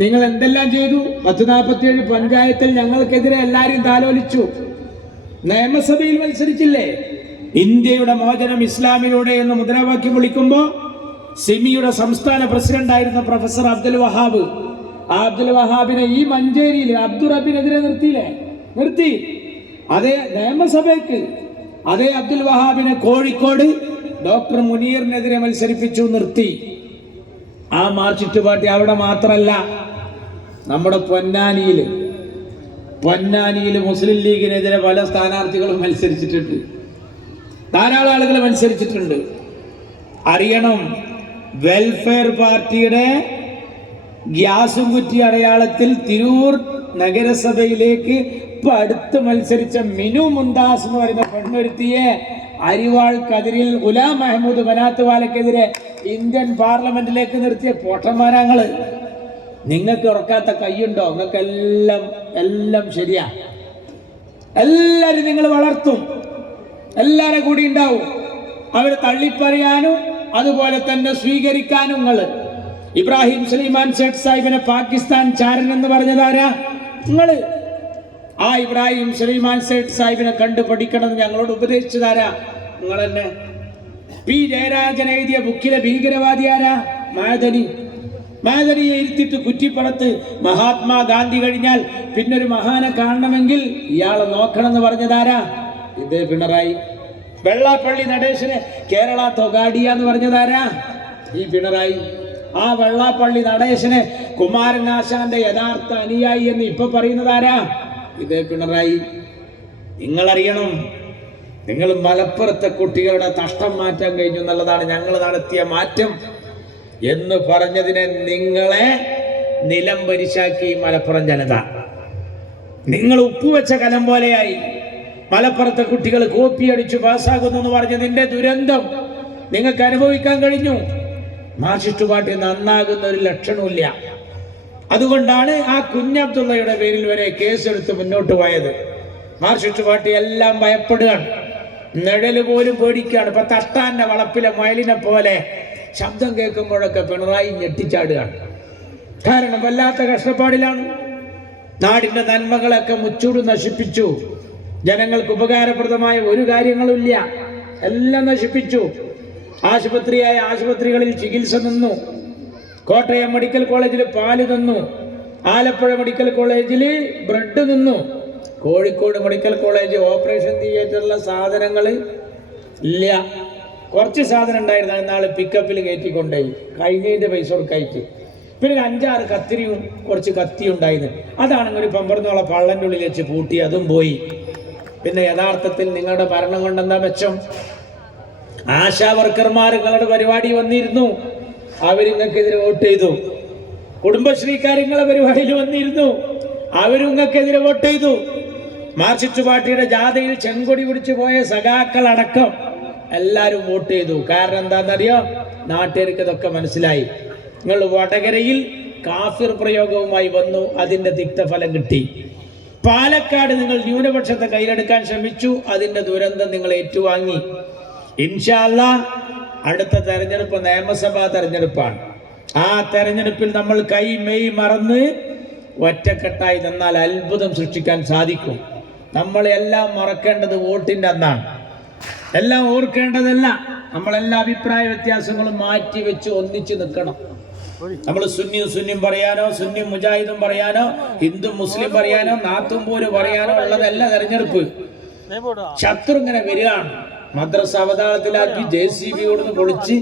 നിങ്ങൾ എന്തെല്ലാം ചെയ്തു? 147 പഞ്ചായത്തിൽ ഞങ്ങൾക്കെതിരെ എല്ലാവരും താലോലിച്ചു. നിയമസഭയിൽ മത്സരിച്ചില്ലേ? ഇന്ത്യയുടെ മോചനം ഇസ്ലാമിലൂടെ എന്ന് മുദ്രാവാക്യം വിളിക്കുമ്പോൾ സിമിയുടെ സംസ്ഥാന പ്രസിഡന്റായിരുന്ന പ്രൊഫസർ അബ്ദുൽ വഹാബിനെ ഈ മഞ്ചേരിയിൽ അബ്ദുൾ റബ്ബിനെതിരെ നിർത്തി. അതേ നിയമസഭയ്ക്ക് അതേ അബ്ദുൽ വഹാബിനെ കോഴിക്കോട് ഡോക്ടർ മുനീറിനെതിരെ മത്സരിപ്പിച്ചു, നിർത്തി. ആ മാർക്സിസ്റ്റ് പാർട്ടി അവിടെ മാത്രമല്ല, നമ്മുടെ പൊന്നാനിയിൽ മുസ്ലിം ലീഗിനെതിരെ പല സ്ഥാനാർത്ഥികളും മത്സരിച്ചിട്ടുണ്ട്. ധാരാളം ആളുകൾ മത്സരിച്ചിട്ടുണ്ട്. അറിയണം, വെൽഫെയർ പാർട്ടിയുടെ ഗ്യാസും കുറ്റി അടയാളത്തിൽ തിരൂർ നഗരസഭയിലേക്ക് ഇപ്പൊ അടുത്ത് മത്സരിച്ച മിനു മുന്താസ് എന്ന് പറയുന്ന പെണ്ണൊരുത്തിയെ അരിവാൾ കതിരിൽ ഗുലാം മഹ്മൂദ് ബനാത്തുവാലക്കെതിരെ ഇന്ത്യൻ പാർലമെന്റിലേക്ക് നിർത്തിയ പൊട്ടന്മാരാങ്ങള്. നിങ്ങൾക്ക് ഉറക്കാത്ത കൈയുണ്ടോ? നിങ്ങൾക്ക് എല്ലാം ശരിയാ. എല്ലാവരും നിങ്ങൾ വളർത്തും, എല്ലാവരും കൂടി ഉണ്ടാവും. അവരെ തള്ളിപ്പറയാനും അതുപോലെ തന്നെ സ്വീകരിക്കാനും നിങ്ങൾ. ഇബ്രാഹിം സുലൈമാൻ സേഠ് സാഹിബിനെ പാകിസ്ഥാൻ ചാരൻ എന്ന് പറഞ്ഞതാരാ? നിങ്ങള്. ആ ഇബ്രാഹിം സുലൈമാൻ സേഠ് സാഹിബിനെ കണ്ടു പഠിക്കണമെന്ന് ഞങ്ങളോട് ഉപദേശിച്ചതാരാ? നിങ്ങൾ തന്നെ. പി ജയരാജൻ എഴുതിയ ബുക്കിലെ ഭീകരവാദി ആരാ? മാദനിയെ ഇരുത്തിട്ട് കുറ്റിപ്പുറത്ത് മഹാത്മാഗാന്ധി കഴിഞ്ഞാൽ പിന്നൊരു മഹാനെ കാണണമെങ്കിൽ ഇയാളെ നോക്കണം എന്ന് പറഞ്ഞതാരാ? ഇത് പിണറായി. വെള്ളാപ്പള്ളി നടേശനെ കേരള തൊഗാഡിയ എന്ന് പറഞ്ഞതാരാ? ഈ പിണറായി. ആ വെള്ളാപ്പള്ളി നടേശനെ കുമാരനാശാന്റെ യഥാർത്ഥ അനുയായി എന്ന് ഇപ്പൊ പറയുന്നതാരാ? ഇത് പിണറായി. നിങ്ങളറിയണം, നിങ്ങൾ മലപ്പുറത്തെ കുട്ടികളുടെ നഷ്ടം മാറ്റാൻ കഴിഞ്ഞു എന്നുള്ളതാണ് ഞങ്ങൾ നടത്തിയ മാറ്റം എന്ന് പറഞ്ഞതിനെ നിങ്ങളെ നിലം പരിശാക്കി മലപ്പുറം ജനത. നിങ്ങൾ ഉപ്പുവെച്ച കലം പോലെയായി. മലപ്പുറത്തെ കുട്ടികൾ കോപ്പി അടിച്ചു പാസ്സാകുന്നു എന്ന് പറഞ്ഞ നിന്റെ ദുരന്തം നിങ്ങൾക്ക് അനുഭവിക്കാൻ കഴിഞ്ഞു. മാർക്സിസ്റ്റ് പാർട്ടി നന്നാകുന്ന ഒരു ലക്ഷണമില്ല. അതുകൊണ്ടാണ് ആ കുഞ്ഞബ്ദുള്ളയുടെ പേരിൽ വരെ കേസെടുത്ത് മുന്നോട്ട് പോയത്. മാർക്സിസ്റ്റ് പാർട്ടി എല്ലാം ഭയപ്പെടുകയാണ്, നിഴല് പോലും പേടിക്കുകയാണ്. ഇപ്പൊ തട്ടാന്റെ വളപ്പിലെ മയിലിനെ പോലെ ശബ്ദം കേൾക്കുമ്പോഴൊക്കെ പിണറായി ഞെട്ടിച്ചാടുകയാണ്. കാരണം വല്ലാത്ത കഷ്ടപ്പാടിലാണ്. നാടിന്റെ നന്മകളൊക്കെ മുച്ചൂട് നശിപ്പിച്ചു. ജനങ്ങൾക്ക് ഉപകാരപ്രദമായ ഒരു കാര്യങ്ങളുമില്ല, എല്ലാം നശിപ്പിച്ചു. ആശുപത്രികളിൽ ചികിത്സ നിന്നു. കോട്ടയം മെഡിക്കൽ കോളേജിൽ പാല് നിന്നു. ആലപ്പുഴ മെഡിക്കൽ കോളേജിൽ ബ്രെഡ് നിന്നു. കോഴിക്കോട് മെഡിക്കൽ കോളേജ് ഓപ്പറേഷൻ തിയേറ്ററിലെ സാധനങ്ങൾ ഇല്ല. കുറച്ച് സാധനം ഉണ്ടായിരുന്നു, നാളെ പിക്കപ്പിൽ കയറ്റിക്കൊണ്ടായി കഴിഞ്ഞതിൻ്റെ പൈസ കൊടുക്കയറ്റി. പിന്നെ ഒരു 5-6 കത്തിരിയും കുറച്ച് കത്തിയും ഉണ്ടായിരുന്നു. അതാണെങ്കിൽ ഒരു പമ്പർന്നോളെ പള്ളൻ്റെ ഉള്ളിൽ വെച്ച് പൂട്ടി, അതും പോയി. പിന്നെ യഥാർത്ഥത്തിൽ നിങ്ങളുടെ ഭരണം കൊണ്ടെന്താ മെച്ചം? ആശാ വർക്കർമാർ നിങ്ങളുടെ പരിപാടി വന്നിരുന്നു, അവരിങ്ങൾക്കെതിരെ വോട്ട് ചെയ്തു. കുടുംബശ്രീക്കാർ നിങ്ങളെ പരിപാടിയിൽ വന്നിരുന്നു, അവരും നിങ്ങൾക്കെതിരെ വോട്ട് ചെയ്തു. മാർക്സിസ്റ്റ് പാർട്ടിയുടെ ജാഥയിൽ ചെങ്കൊടി പിടിച്ചു പോയ സഖാക്കളടക്കം എല്ലാവരും വോട്ട് ചെയ്തു. കാരണം എന്താണെന്നറിയോ? നാട്ടുകാർക്ക് ഇതൊക്കെ മനസ്സിലായി. നിങ്ങൾ വടകരയിൽ കാഫിർ പ്രയോഗവുമായി വന്നു, അതിൻ്റെ തിക്തഫലം കിട്ടി. പാലക്കാട് നിങ്ങൾ ന്യൂനപക്ഷത്തെ കയ്യിലെടുക്കാൻ ശ്രമിച്ചു, അതിൻ്റെ ദുരന്തം നിങ്ങൾ ഏറ്റുവാങ്ങി. ഇൻഷാ അല്ലാഹ് അടുത്ത തെരഞ്ഞെടുപ്പ് നിയമസഭാ തെരഞ്ഞെടുപ്പാണ്. ആ തെരഞ്ഞെടുപ്പിൽ നമ്മൾ കൈ മെയ് മറന്ന് ഒറ്റക്കെട്ടായി നിന്നാൽ അത്ഭുതം സൃഷ്ടിക്കാൻ സാധിക്കും. നമ്മളെല്ലാം മറക്കേണ്ടത് വോട്ടിൻ്റെ അന്നാണ്. എല്ലാം ഓർക്കേണ്ടതല്ല. നമ്മളെല്ലാ അഭിപ്രായ വ്യത്യാസങ്ങളും മാറ്റി വെച്ച് ഒന്നിച്ച് നിൽക്കണം. നമ്മൾ സുന്നിയും പറയാനോ സുന്നിയും മുജാഹിദും പറയാനോ ഹിന്ദു മുസ്ലിം പറയാനോ നാത്തുംപോര് പറയാനോ ഉള്ളതല്ല തെരഞ്ഞെടുപ്പ്. ശത്രു ഇങ്ങനെ വരികയാണ്. മദ്രസ അവതാളത്തിലാക്കി JCB കൊടുന്ന് പൊളിച്ച്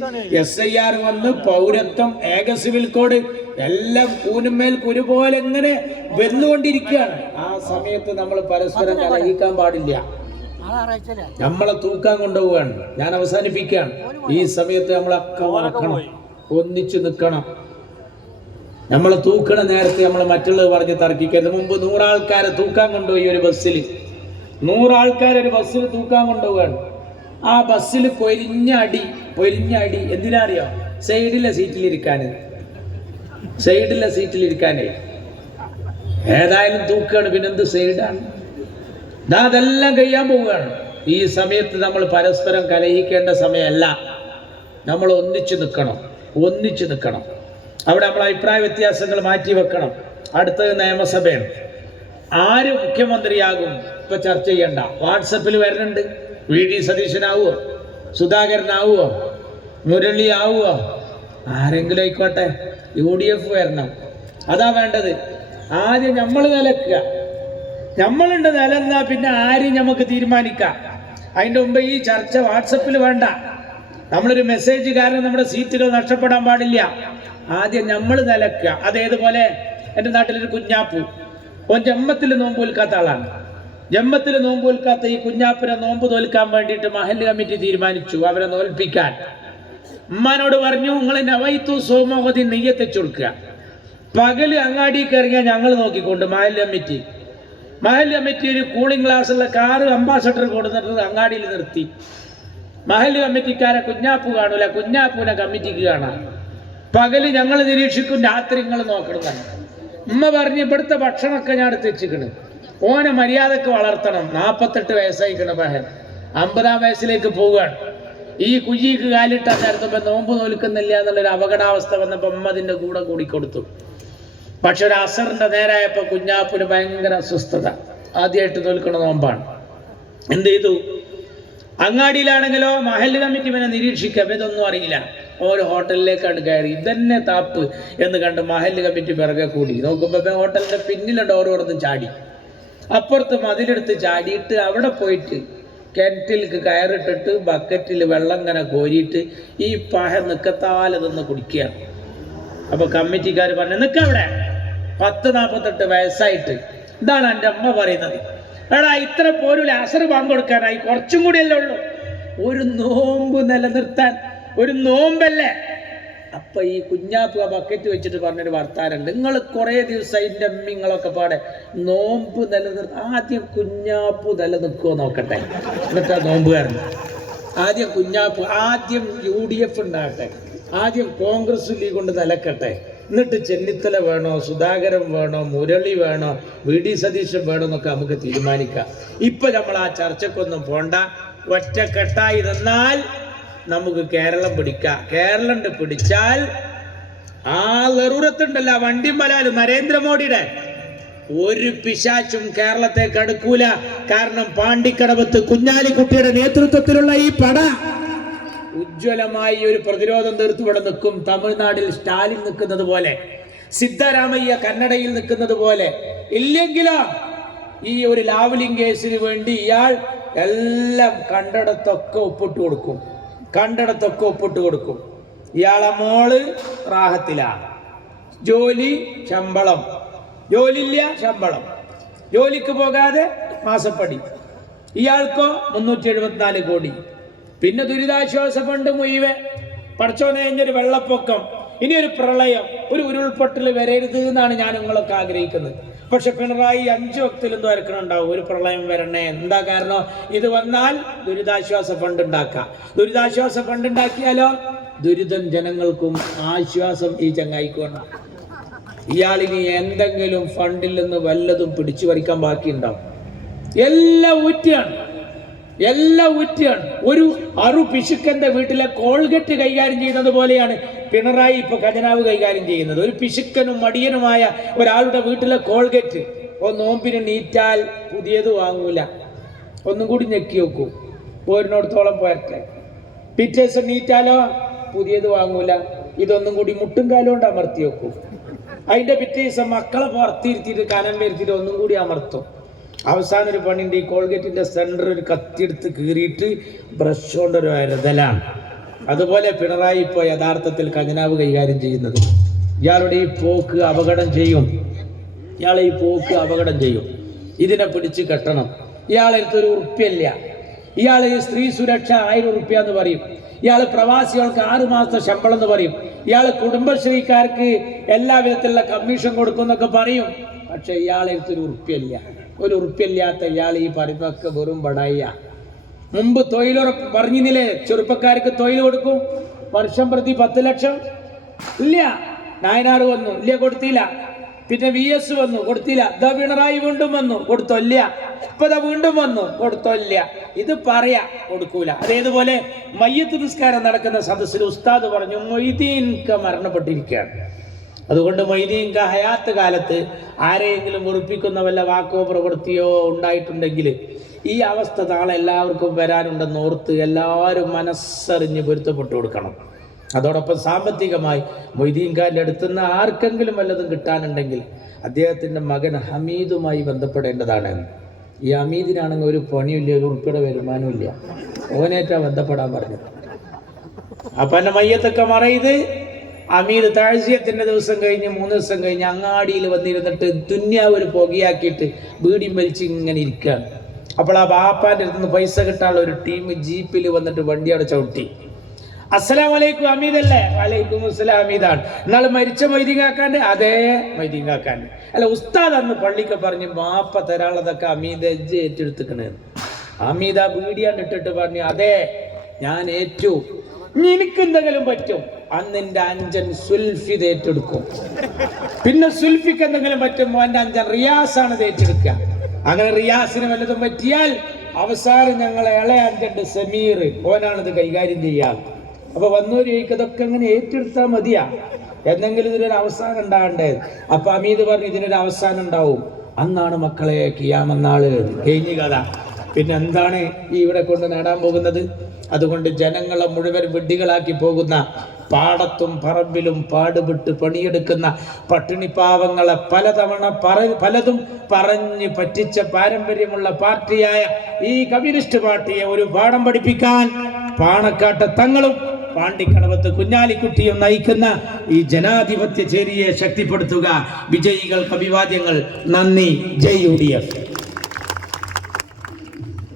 SIR വന്ന് പൗരത്വം ഏക സിവിൽ കോഡ് എല്ലാം കൂനുമേൽ കുരുപോലെ ഇങ്ങനെ വന്നുകൊണ്ടിരിക്കുകയാണ്. ആ സമയത്ത് നമ്മൾ പരസ്പരം കലഹിക്കാൻ പാടില്ല. നമ്മളെ തൂക്കാൻ കൊണ്ടുപോവാണ്. ഞാൻ അവസാനിപ്പിക്കുകയാണ്. ഈ സമയത്ത് നമ്മളൊക്കെ മറക്കണം, ഒന്നിച്ചു നിൽക്കണം. നമ്മളെ തൂക്കണ നേരത്തെ നമ്മൾ മറ്റുള്ളത് പറഞ്ഞ് തർക്കിക്കരുത്. മുമ്പ് 100 ആൾക്കാരെ തൂക്കാൻ കൊണ്ടുപോയി ഒരു ബസ്സിൽ. 100 ആൾക്കാരെ ഒരു ബസ്സിൽ തൂക്കാൻ കൊണ്ടുപോവാണ്. ആ ബസ്സിൽ പൊരിഞ്ഞ അടി എന്തിനാ അറിയോ? സൈഡിലെ സീറ്റിലിരിക്കാനേ. ഏതായാലും തൂക്കാണ്, പിന്നെന്ത് സൈഡാണ്? അതെല്ലാം കഴിയാൻ പോവുകയാണ്. ഈ സമയത്ത് നമ്മൾ പരസ്പരം കലഹിക്കേണ്ട സമയമല്ല. നമ്മൾ ഒന്നിച്ചു നിൽക്കണം. അവിടെ നമ്മൾ അഭിപ്രായ വ്യത്യാസങ്ങൾ മാറ്റി വെക്കണം. അടുത്തത് നിയമസഭയാണ്. ആര് മുഖ്യമന്ത്രിയാകും ഇപ്പൊ ചർച്ച ചെയ്യണ്ട. വാട്സപ്പിൽ വരുന്നുണ്ട്. VD സതീശനാവോ, സുധാകരനാവോ, മുരളി ആവുമോ, ആരെങ്കിലും ആയിക്കോട്ടെ, UDF വരണം. അതാ വേണ്ടത്. ആദ്യം നമ്മൾ നിലക്കുക. നമ്മളുണ്ട് നിലന്നാ പിന്നെ ആരും നമുക്ക് തീരുമാനിക്കാം. അതിൻ്റെ മുമ്പ് ഈ ചർച്ച വാട്സപ്പിൽ വേണ്ട. നമ്മളൊരു മെസ്സേജ് കാരണം നമ്മുടെ സീറ്റുകൾ നഷ്ടപ്പെടാൻ പാടില്ല. ആദ്യം നമ്മൾ നിലക്കുക. അതേതുപോലെ എൻ്റെ നാട്ടിലൊരു കുഞ്ഞാപ്പു, ഓൻ ജമ്മത്തിൽ നോമ്പ് തോൽക്കാത്ത ആളാണ്. ജമ്മത്തിൽ നോമ്പ് തോൽക്കാത്ത ഈ കുഞ്ഞാപ്പിനെ നോമ്പ് തോൽക്കാൻ വേണ്ടിയിട്ട് മഹല്ല് കമ്മിറ്റി തീരുമാനിച്ചു അവരെ നോൽപ്പിക്കാൻ. ഉമ്മാനോട് പറഞ്ഞു, നിങ്ങൾ നവൈത്തു സോമോഹതി നെയ്യത്തെച്ചു കൊടുക്കുക. പകല് അങ്ങാടിക്ക് ഇറങ്ങിയാൽ ഞങ്ങൾ നോക്കിക്കൊണ്ട് മഹല്ല് കമ്മിറ്റി ഒരു കൂളിംഗ് ഗ്ലാസ്സുള്ള കാറ് അംബാസഡർ കൊടുത്തിട്ട് അങ്ങാടിയിൽ നിർത്തി. മഹല്ല് കമ്മിറ്റിക്കാരെ കുഞ്ഞാപ്പു കാണൂല, കുഞ്ഞാപ്പൂനെ കമ്മിറ്റിക്ക് കാണാം. പകല് ഞങ്ങൾ നിരീക്ഷിക്കും, രാത്രി നിങ്ങൾ നോക്കണം. ഉമ്മ പറഞ്ഞ് ഇവിടുത്തെ ഭക്ഷണമൊക്കെ ഞാൻ എടുത്ത് വെച്ചിക്കണ്. ഓനെ മര്യാദക്ക് വളർത്തണം. 48 വയസ്സായിക്കണ പഹൻ 50-ാം വയസ്സിലേക്ക് പോവുകയാണ്. ഈ കുയ്യിക്ക് കാലിട്ടാൻ നേരത്തപ്പോൾ നോമ്പ് നോൽക്കുന്നില്ല എന്നുള്ളൊരു അപകടാവസ്ഥ വന്നപ്പോൾ അമ്മ അതിൻ്റെ കൂടെ കൂടിക്കൊടുത്തു. പക്ഷെ ഒരു അസറിന്റെ നേരായപ്പോൾ കുഞ്ഞാപ്പിന് ഭയങ്കര അസ്വസ്ഥത. ആദ്യമായിട്ട് തോൽക്കണ നോമ്പാണ്. എന്ത് ചെയ്തു? അങ്ങാടിയിലാണെങ്കിലോ മഹല്ല് കമ്മിറ്റി പിന്നെ നിരീക്ഷിക്കാം, ഇതൊന്നും അറിയില്ല. ഓരോ ഹോട്ടലിലേക്കാണ് കയറി. ഇതന്നെ താപ്പ് എന്ന് കണ്ട് മഹല്ല് കമ്മിറ്റി പിറകെ കൂടി നോക്കുമ്പോൾ ഹോട്ടലിന്റെ പിന്നിലെ ഡോർ തുറന്ന് ചാടി. അപ്പുറത്ത് മതിലെടുത്ത് ചാടിയിട്ട് അവിടെ പോയിട്ട് കിണറ്റിലേക്ക് കയറിട്ടിട്ട് ബക്കറ്റിൽ വെള്ളം ഇങ്ങനെ കോരിയിട്ട് ഈ പഹ നിക്കത്താലെ നിന്ന് കുടിക്കുകയാണ്. അപ്പൊ കമ്മിറ്റിക്കാർ പറഞ്ഞു, നിക്കവിടെ, 48 വയസ്സായിട്ട്. ഇതാണ് എൻ്റെ അമ്മ പറയുന്നത്. എടാ ഇത്ര പോരൂല, അസർ ബാങ്ക് കൊടുക്കാനായി, കുറച്ചും കൂടിയല്ലേ ഉള്ളൂ, ഒരു നോമ്പ് നിലനിർത്താൻ, ഒരു നോമ്പല്ലേ. അപ്പൊ ഈ കുഞ്ഞാപ്പ് ആ ബക്കറ്റ് വെച്ചിട്ട് പറഞ്ഞൊരു വർത്താനുണ്ട്, നിങ്ങൾ കുറേ ദിവസമായി എൻ്റെ അമ്മിങ്ങളൊക്കെ പാടെ നോമ്പ് ആദ്യം കുഞ്ഞാപ്പ് നിലനിൽക്കുമോ നോക്കട്ടെ, എന്നിട്ടാ നോമ്പുകാരൻ. ആദ്യം കുഞ്ഞാപ്പ്, ആദ്യം UDF ഉണ്ടാകട്ടെ, ആദ്യം കോൺഗ്രസ് ലീഗ് കൊണ്ട് നിലക്കട്ടെ, എന്നിട്ട് ചെന്നിത്തല വേണോ, സുധാകരൻ വേണോ, മുരളി വേണോ, VD സതീശൻ വേണോ എന്നൊക്കെ നമുക്ക് തീരുമാനിക്കാം. ഇപ്പൊ നമ്മൾ ആ ചർച്ചക്കൊന്നും പോണ്ട. ഒറ്റക്കെട്ടായി നിന്നാൽ നമുക്ക് കേരളം പിടിക്കാം. കേരളം പിടിച്ചാൽ ആ ലറൂറത്തുണ്ടല്ല, വണ്ടിയും ബലാലും നരേന്ദ്രമോദിയുടെ ഒരു പിശാച്ചും കേരളത്തേക്ക് അടുക്കൂല. കാരണം പാണ്ടിക്കടവത്ത് കുഞ്ഞാലിക്കുട്ടിയുടെ നേതൃത്വത്തിലുള്ള ഈ പട ഉജ്ജ്വലമായി ഒരു പ്രതിരോധം തീർത്ത് ഇവിടെ നിൽക്കും. തമിഴ്നാട്ടിൽ സ്റ്റാലിൻ നിൽക്കുന്നത് പോലെ, സിദ്ധരാമയ്യ കന്നഡയിൽ നിൽക്കുന്നത് പോലെ. ഇല്ലെങ്കിലോ ഈ ഒരു ലാവ്ലിംഗ് കേസിന് വേണ്ടി ഇയാൾ എല്ലാം കണ്ടിടത്തൊക്കെ ഒപ്പിട്ട് കൊടുക്കും, കണ്ടിടത്തൊക്കെ ഒപ്പിട്ട് കൊടുക്കും. ഇയാളെ മോള് റാഹത്തിലാണ്, ജോലി ശമ്പളം, ജോലിയില്ല ശമ്പളം, ജോലിക്ക് പോകാതെ മാസപ്പടി. ഇയാൾക്കോ 374 കോടി. പിന്നെ ദുരിതാശ്വാസ ഫണ്ട് മുഴുവൻ. പടച്ചോനെ, ഒരു വെള്ളപ്പൊക്കം, ഇനി ഒരു പ്രളയം, ഒരു ഉരുൾപൊട്ടൽ വരരുത് എന്നാണ് ഞാൻ നിങ്ങളൊക്കെ ആഗ്രഹിക്കുന്നത്. പക്ഷെ പിണറായി 5 വക്തിലും ദ്വാരക്കണുണ്ടാവും, ഒരു പ്രളയം വരണേ. എന്താ കാരണം? ഇത് വന്നാൽ ദുരിതാശ്വാസ ഫണ്ട് ഉണ്ടാക്കാം. ദുരിതാശ്വാസ ഫണ്ട് ഉണ്ടാക്കിയാലോ ദുരിതം ജനങ്ങൾക്കും ആശ്വാസം ഈ ചങ്ങായിക്കും. ഇയാളിനി എന്തെങ്കിലും ഫണ്ടിൽ നിന്ന് വല്ലതും പിടിച്ചു പറിക്കാൻ ബാക്കിയുണ്ടാവും. എല്ലാം ഊറ്റിയാണ്. ഒരു പിശുക്കന്റെ വീട്ടിലെ കോൾഗറ്റ് കൈകാര്യം ചെയ്യുന്നത് പോലെയാണ് പിണറായി ഇപ്പൊ ഖജനാവ് കൈകാര്യം ചെയ്യുന്നത്. ഒരു പിശുക്കനും മടിയനുമായ ഒരാളുടെ വീട്ടിലെ കോൾഗറ്റ് നോമ്പിന് നീറ്റാൽ പുതിയത് വാങ്ങൂല, ഒന്നും കൂടി ഞെക്കി വെക്കും, പോരിനോടത്തോളം പോരട്ടെ. പിറ്റേ ദിവസം നീറ്റാലോ പുതിയത് വാങ്ങൂല, ഇതൊന്നും കൂടി മുട്ടും കാലം കൊണ്ട് അമർത്തി വെക്കും. അതിന്റെ പിറ്റേ ദിവസം മക്കളെ പുറത്തിരുത്തിയിട്ട് കനം വരുത്തിയിട്ട് ഒന്നും കൂടി അമർത്തും. അവസാനം ഒരു പണിയുണ്ട്, ഈ കോൾഗേറ്റിന്റെ സെന്റർ ഒരു കത്തിയെടുത്ത് കീറിയിട്ട് ബ്രഷ് കൊണ്ടൊരു അരുതലാണ്. അതുപോലെ പിണറായി ഇപ്പോൾ യഥാർത്ഥത്തിൽ ഖജനാവ് കൈകാര്യം ചെയ്യുന്നത്. ഇയാളുടെ ഈ പോക്ക് അപകടം ചെയ്യും. ഇതിനെ പിടിച്ച് കെട്ടണം. ഇയാളെടുത്തൊരു ഉറുപ്പ്യല്ല. ഇയാൾ സ്ത്രീ സുരക്ഷ 1000 ഉറുപ്പ്യ എന്ന് പറയും. ഇയാൾ പ്രവാസികൾക്ക് 6 മാസത്തെ ശമ്പളം എന്ന് പറയും. ഇയാൾ കുടുംബശ്രീക്കാർക്ക് എല്ലാ വിധത്തിലുള്ള കമ്മീഷൻ കൊടുക്കും എന്നൊക്കെ പറയും. പക്ഷെ ഇയാളെടുത്തൊരു ഉറുപ്പ്യല്ല. ഒരു ഉറുപ്പ്യല്ലാത്ത ഇയാൾ ഈ പറയുന്നതൊക്കെ വെറും ബടായിയ. മുമ്പ് തൊഴിലുറപ്പ് പറഞ്ഞില്ലേ, ചെറുപ്പക്കാർക്ക് തൊഴിൽ കൊടുക്കും, വർഷം പ്രതി 10 ലക്ഷം. ഇല്ല, നായനാർ വന്നു, ഇല്ല കൊടുത്തില്ല. പിന്നെ VS വന്നു, കൊടുത്തില്ല. ഇതാ പിണറായി വീണ്ടും വന്നു, കൊടുത്തോല്ല. ഇപ്പൊ വീണ്ടും വന്നു, കൊടുത്തോല്ല. ഇത് പറയാ കൊടുക്കൂല. അതേതുപോലെ മയ്യത്ത് നിസ്കാരം നടക്കുന്ന സദസ്സിൽ ഉസ്താദ് പറഞ്ഞു, മൊയ്തീൻക മരണപ്പെട്ടിരിക്കുകയാണ്. അതുകൊണ്ട് മൊയ്തീൻക ഹയാത്ത് കാലത്ത് ആരെയെങ്കിലും വെറുപ്പിക്കുന്ന വല്ല വാക്കോ പ്രവൃത്തിയോ ഉണ്ടായിട്ടുണ്ടെങ്കിൽ ഈ അവസ്ഥ നാളെ എല്ലാവർക്കും വരാനുണ്ടെന്ന് ഓർത്ത് എല്ലാവരും മനസ്സറിഞ്ഞ് പൊരുത്തപ്പെട്ടു കൊടുക്കണം. അതോടൊപ്പം സാമ്പത്തികമായി മൊയ്തീൻഖാൻ്റെ അടുത്തുനിന്ന് ആർക്കെങ്കിലും വല്ലതും കിട്ടാനുണ്ടെങ്കിൽ അദ്ദേഹത്തിൻ്റെ മകൻ ഹമീദുമായി ബന്ധപ്പെടേണ്ടതാണ്. ഈ ഹമീദിനാണെങ്കിൽ ഒരു പണിയില്ല, ഒരു ഉറുപ്പിയുടെ വരുമാനമില്ല, ഓനേറ്റാ ബന്ധപ്പെടാൻ പറഞ്ഞു. അപ്പം എൻ്റെ മയ്യത്തൊക്കെ മറയത് ഹമീദ് താഴ്ചയത്തിൻ്റെ ദിവസം കഴിഞ്ഞ് 3 ദിവസം കഴിഞ്ഞ് അങ്ങാടിയിൽ വന്നിരുന്നിട്ട് ദുന്യാവ് ഒരു പുകയാക്കിയിട്ട് ബീഡിയും വലിച്ച് ഇങ്ങനെ ഇരിക്കുകയാണ്. അപ്പോൾ ആ ബാപ്പാൻ്റെ അടുത്ത് നിന്ന് പൈസ കിട്ടാനുള്ള ഒരു ടീം ജീപ്പിൽ വന്നിട്ട് വണ്ടി അവിടെ ചവിട്ടി. അസ്സലാമലൈക്കും ഹമീദല്ലേ? വലൈക്കും അസ്സലാം ഹമീദാണ്. എന്നാൾ മരിച്ച മൊയ്തീൻകാക്കാൻ്റെ അതേ മൊയ്തീൻകാക്കാൻ്റെ അല്ല. ഉസ്താദ് അന്ന് പള്ളിക്ക് പറഞ്ഞ് ബാപ്പ തരാനുള്ളതൊക്കെ ഹമീദ് എജ്ജ് ഏറ്റെടുത്തിക്കണേ. ഹമീദ ബീഡിയാണ് ഇട്ടിട്ട് പറഞ്ഞു, അതെ ഞാൻ ഏറ്റു, എനിക്ക് എന്തെങ്കിലും പറ്റും അന്ന് എൻ്റെ അഞ്ചൻ സുൽഫി ഏറ്റെടുക്കും. പിന്നെ സുൽഫിക്ക് എന്തെങ്കിലും പറ്റുമ്പോൾ എൻ്റെ അഞ്ചൻ റിയാസാണ് ഏറ്റെടുക്കുക. അങ്ങനെ റിയാസിന് വല്ലതും പറ്റിയാൽ അവസാനം ഞങ്ങളെ ഇളയാൻ്റെ സമീർ ഓനാണിത് കൈകാര്യം ചെയ്യാം. അപ്പൊ വന്നൂര് ഇതൊക്കെ അങ്ങനെ ഏറ്റെടുത്താൽ മതിയാ, എന്തെങ്കിലും ഇതിനൊരു അവസാനം ഉണ്ടാകണ്ടേ. അപ്പൊ അമീദ് പറഞ്ഞു ഇതിനൊരു അവസാനം ഉണ്ടാവും. അന്നാണ് മക്കളെ കിയാമന്നാള് കഴിഞ്ഞ കഥ. പിന്നെ എന്താണ് ഈ ഇവിടെ കൊണ്ട് നേടാൻ പോകുന്നത്? അതുകൊണ്ട് ജനങ്ങളെ മുഴുവൻ വിഡ്ഢികളാക്കി പോകുന്ന, പാടത്തും പറമ്പിലും പാടുപെട്ട് പണിയെടുക്കുന്ന പട്ടിണിപ്പാവങ്ങളെ പലതവണ പലതും പറഞ്ഞ് പറ്റിച്ച പാരമ്പര്യമുള്ള പാർട്ടിയായ ഈ കമ്മ്യൂണിസ്റ്റ് പാർട്ടിയെ ഒരു പാഠം പഠിപ്പിക്കാൻ പാണക്കാട്ടെ തങ്ങളും പാണ്ടിക്കടവത്ത് കുഞ്ഞാലിക്കുട്ടിയും നയിക്കുന്ന ഈ ജനാധിപത്യ ചേരിയെ ശക്തിപ്പെടുത്തുക. വിജയികൾക്ക് അഭിവാദ്യങ്ങൾ. നന്ദി. ജയ് UDF.